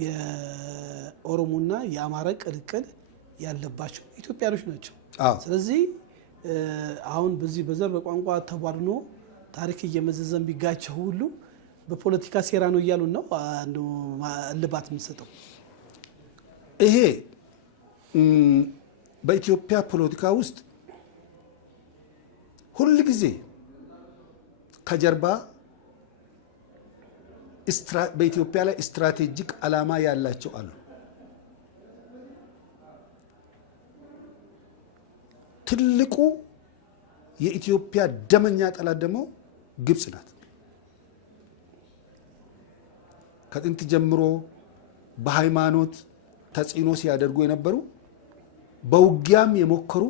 የኦሮሞና የአማራ ቅልቅል ያለባቸው ኢትዮጵያኖች ናቸው። ስለዚህ አሁን በዚህ በዘር በቋንቋ ተቧድኖ ታሪክ እየመዘዘን ቢጋቸው ሁሉ በፖለቲካ ሴራ ነው እያሉን ነው እልባት የምንሰጠው። ይሄ በኢትዮጵያ ፖለቲካ ውስጥ ሁል ጊዜ ከጀርባ በኢትዮጵያ ላይ ስትራቴጂክ ዓላማ ያላቸው አሉ። ትልቁ የኢትዮጵያ ደመኛ ጠላት ደግሞ ግብጽ ናት። ከጥንት ጀምሮ በሃይማኖት ተጽዕኖ ሲያደርጉ የነበሩ በውጊያም የሞከሩ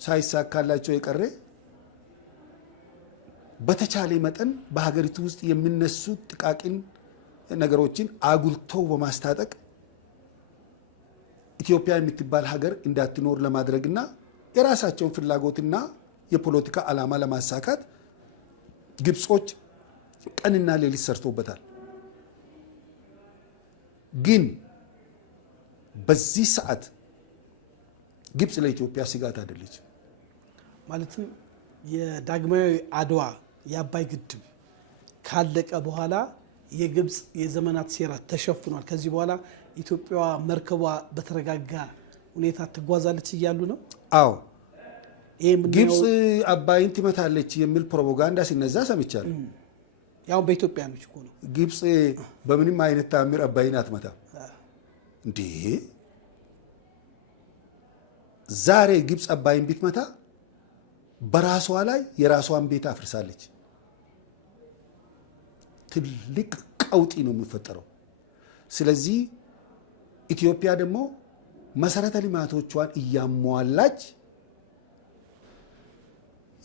ሳይሳካላቸው የቀረ በተቻለ መጠን በሀገሪቱ ውስጥ የሚነሱ ጥቃቅን ነገሮችን አጉልተው በማስታጠቅ ኢትዮጵያ የምትባል ሀገር እንዳትኖር ለማድረግና የራሳቸውን ፍላጎትና የፖለቲካ ዓላማ ለማሳካት ግብጾች ቀንና ሌሊት ሰርቶበታል። ግን በዚህ ሰዓት ግብጽ ለኢትዮጵያ ስጋት አይደለች። ማለትም የዳግማዊ አድዋ የአባይ ግድብ ካለቀ በኋላ የግብጽ የዘመናት ሴራ ተሸፍኗል። ከዚህ በኋላ ኢትዮጵያ መርከቧ በተረጋጋ ሁኔታ ትጓዛለች እያሉ ነው። አዎ ግብጽ አባይን ትመታለች የሚል ፕሮፓጋንዳ ሲነዛ ሰምቻለሁ። ያው በኢትዮጵያኖች እኮ ነው። ግብጽ በምንም አይነት ታምር አባይን አትመታ እንዴ! ዛሬ ግብጽ አባይን ቢትመታ በራሷ ላይ የራሷን ቤት አፍርሳለች። ትልቅ ቀውጢ ነው የሚፈጠረው። ስለዚህ ኢትዮጵያ ደግሞ መሰረተ ልማቶቿን እያሟላች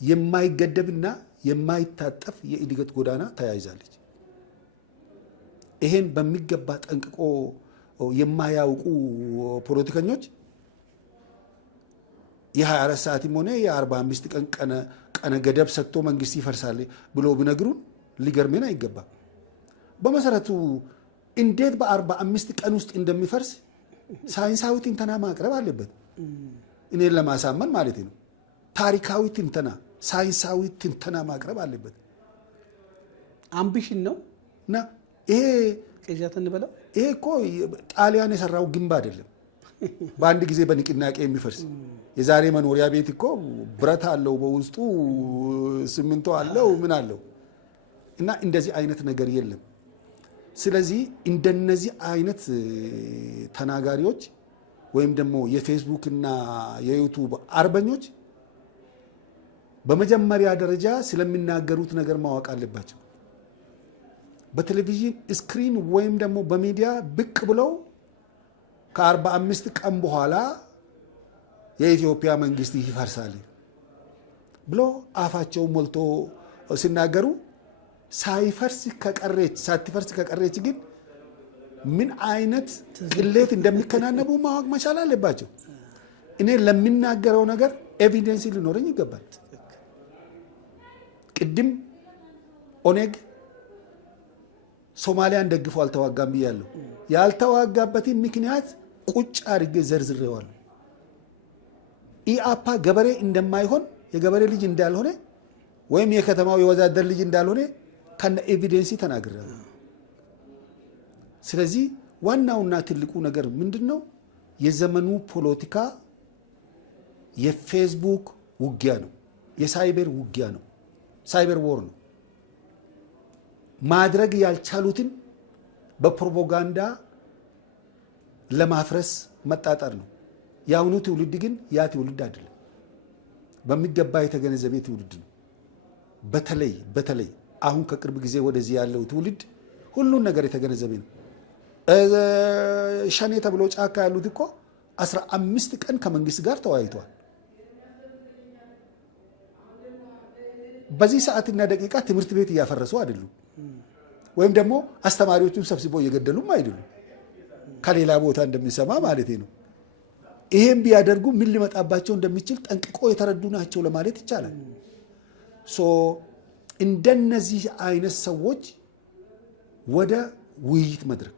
የማይገደብና የማይታጠፍ የእድገት ጎዳና ተያይዛለች። ይሄን በሚገባ ጠንቅቆ የማያውቁ ፖለቲከኞች የ24 ሰዓትም ሆነ የ45 ቀን ቀነ ገደብ ሰጥቶ መንግስት ይፈርሳል ብሎ ቢነግሩን ሊገርመን አይገባም። በመሰረቱ እንዴት በ45 ቀን ውስጥ እንደሚፈርስ ሳይንሳዊ ትንተና ማቅረብ አለበት። እኔን ለማሳመን ማለት ነው። ታሪካዊ ትንተና፣ ሳይንሳዊ ትንተና ማቅረብ አለበት። አምቢሽን ነው እና ይሄ ቅዠት እንበለው። ይሄ እኮ ጣሊያን የሰራው ግንብ አይደለም በአንድ ጊዜ በንቅናቄ የሚፈርስ። የዛሬ መኖሪያ ቤት እኮ ብረት አለው፣ በውስጡ ሲሚንቶ አለው፣ ምን አለው እና እንደዚህ አይነት ነገር የለም። ስለዚህ እንደነዚህ አይነት ተናጋሪዎች ወይም ደግሞ የፌስቡክ እና የዩቱብ አርበኞች በመጀመሪያ ደረጃ ስለሚናገሩት ነገር ማወቅ አለባቸው። በቴሌቪዥን ስክሪን ወይም ደግሞ በሚዲያ ብቅ ብለው ከ45 ቀን በኋላ የኢትዮጵያ መንግስት ይፈርሳል ብሎ አፋቸው ሞልቶ ሲናገሩ ሳትፈርስ ከቀረች ግን ምን አይነት ቅሌት እንደሚከናነቡ ማወቅ መቻል አለባቸው። እኔ ለሚናገረው ነገር ኤቪደንስ ሊኖረኝ ይገባል። ቅድም ኦኔግ ሶማሊያን ደግፎ አልተዋጋም ብያለሁ። ያልተዋጋበትን ምክንያት ቁጭ አድርጌ ዘርዝሬዋለሁ። ኢአፓ ገበሬ እንደማይሆን የገበሬ ልጅ እንዳልሆነ ወይም የከተማው የወዛደር ልጅ እንዳልሆነ ከነ ኤቪደንሲ ተናግሬያለሁ። ስለዚህ ዋናውና ትልቁ ነገር ምንድነው? የዘመኑ ፖለቲካ የፌስቡክ ውጊያ ነው፣ የሳይበር ውጊያ ነው፣ ሳይበር ዎር ነው። ማድረግ ያልቻሉትን በፕሮፓጋንዳ ለማፍረስ መጣጣር ነው። የአሁኑ ትውልድ ግን ያ ትውልድ አይደለም፣ በሚገባ የተገነዘበ ትውልድ ነው። በተለይ አሁን ከቅርብ ጊዜ ወደዚህ ያለው ትውልድ ሁሉን ነገር የተገነዘበ ነው። ሸኔ ተብሎ ጫካ ያሉት እኮ 15 ቀን ከመንግስት ጋር ተወያይተዋል። በዚህ ሰዓትና ደቂቃ ትምህርት ቤት እያፈረሱ አይደሉም፣ ወይም ደግሞ አስተማሪዎቹን ሰብስበው እየገደሉም አይደሉም። ከሌላ ቦታ እንደሚሰማ ማለት ነው። ይሄን ቢያደርጉ ምን ሊመጣባቸው እንደሚችል ጠንቅቆ የተረዱ ናቸው ለማለት ይቻላል። እንደነዚህ አይነት ሰዎች ወደ ውይይት መድረክ፣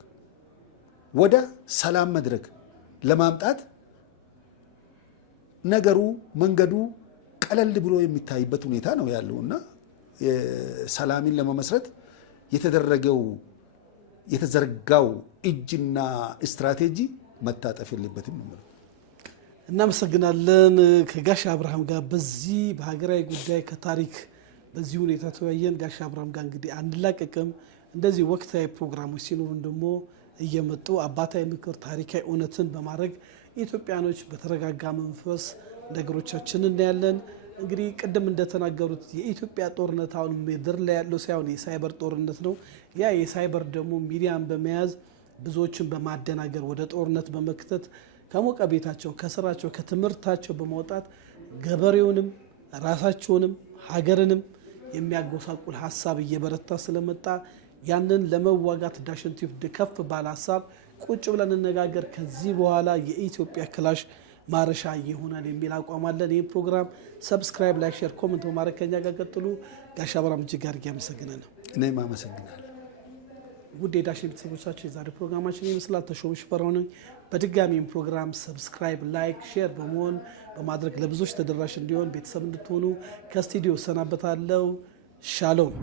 ወደ ሰላም መድረክ ለማምጣት ነገሩ መንገዱ ቀለል ብሎ የሚታይበት ሁኔታ ነው ያለውና ሰላምን ለመመስረት የተዘረጋው እጅና ስትራቴጂ መታጠፍ የለበትም ነው። እናመሰግናለን። ከጋሽ አብርሃም ጋር በዚህ በሀገራዊ ጉዳይ ከታሪክ በዚህ ሁኔታ ተወያየን። ጋሽ አብርሃም ጋር እንግዲህ አንላቀቅም። እንደዚህ ወቅታዊ ፕሮግራሞች ሲኖሩን ደግሞ እየመጡ አባታዊ ምክር፣ ታሪካዊ እውነትን በማድረግ ኢትዮጵያኖች በተረጋጋ መንፈስ ነገሮቻችን እናያለን። እንግዲህ ቅድም እንደተናገሩት የኢትዮጵያ ጦርነት አሁን ምድር ላይ ያለው ሳይሆን የሳይበር ጦርነት ነው። ያ የሳይበር ደግሞ ሚዲያን በመያዝ ብዙዎችን በማደናገር ወደ ጦርነት በመክተት ከሞቀ ቤታቸው፣ ከስራቸው፣ ከትምህርታቸው በማውጣት ገበሬውንም ራሳቸውንም ሀገርንም የሚያጎሳቁል ሀሳብ እየበረታ ስለመጣ ያንን ለመዋጋት ዳሽን ቲዩብ ከፍ ባለ ሀሳብ ቁጭ ብለን እንነጋገር። ከዚህ በኋላ የኢትዮጵያ ክላሽ ማረሻ ይሆናል የሚል አቋም አለን። ይህ ፕሮግራም ሰብስክራይብ፣ ላይክ፣ ሼር፣ ኮሜንት በማድረግ ከኛ ጋር ቀጥሉ። ጋሽ አብርሃም እጅግ አድርጌ አመሰግናለሁ። እኔም አመሰግናለሁ። ውድ የዳሽን ቤተሰቦቻችን የዛሬ ፕሮግራማችን ይመስላል። ተሾመ ሽፈራው ነኝ። በድጋሚም ፕሮግራም ሰብስክራይብ፣ ላይክ፣ ሼር በማድረግ ለብዙዎች ተደራሽ እንዲሆን ቤተሰብ እንድትሆኑ ከስቱዲዮ ሰናበታለሁ። ሻሎም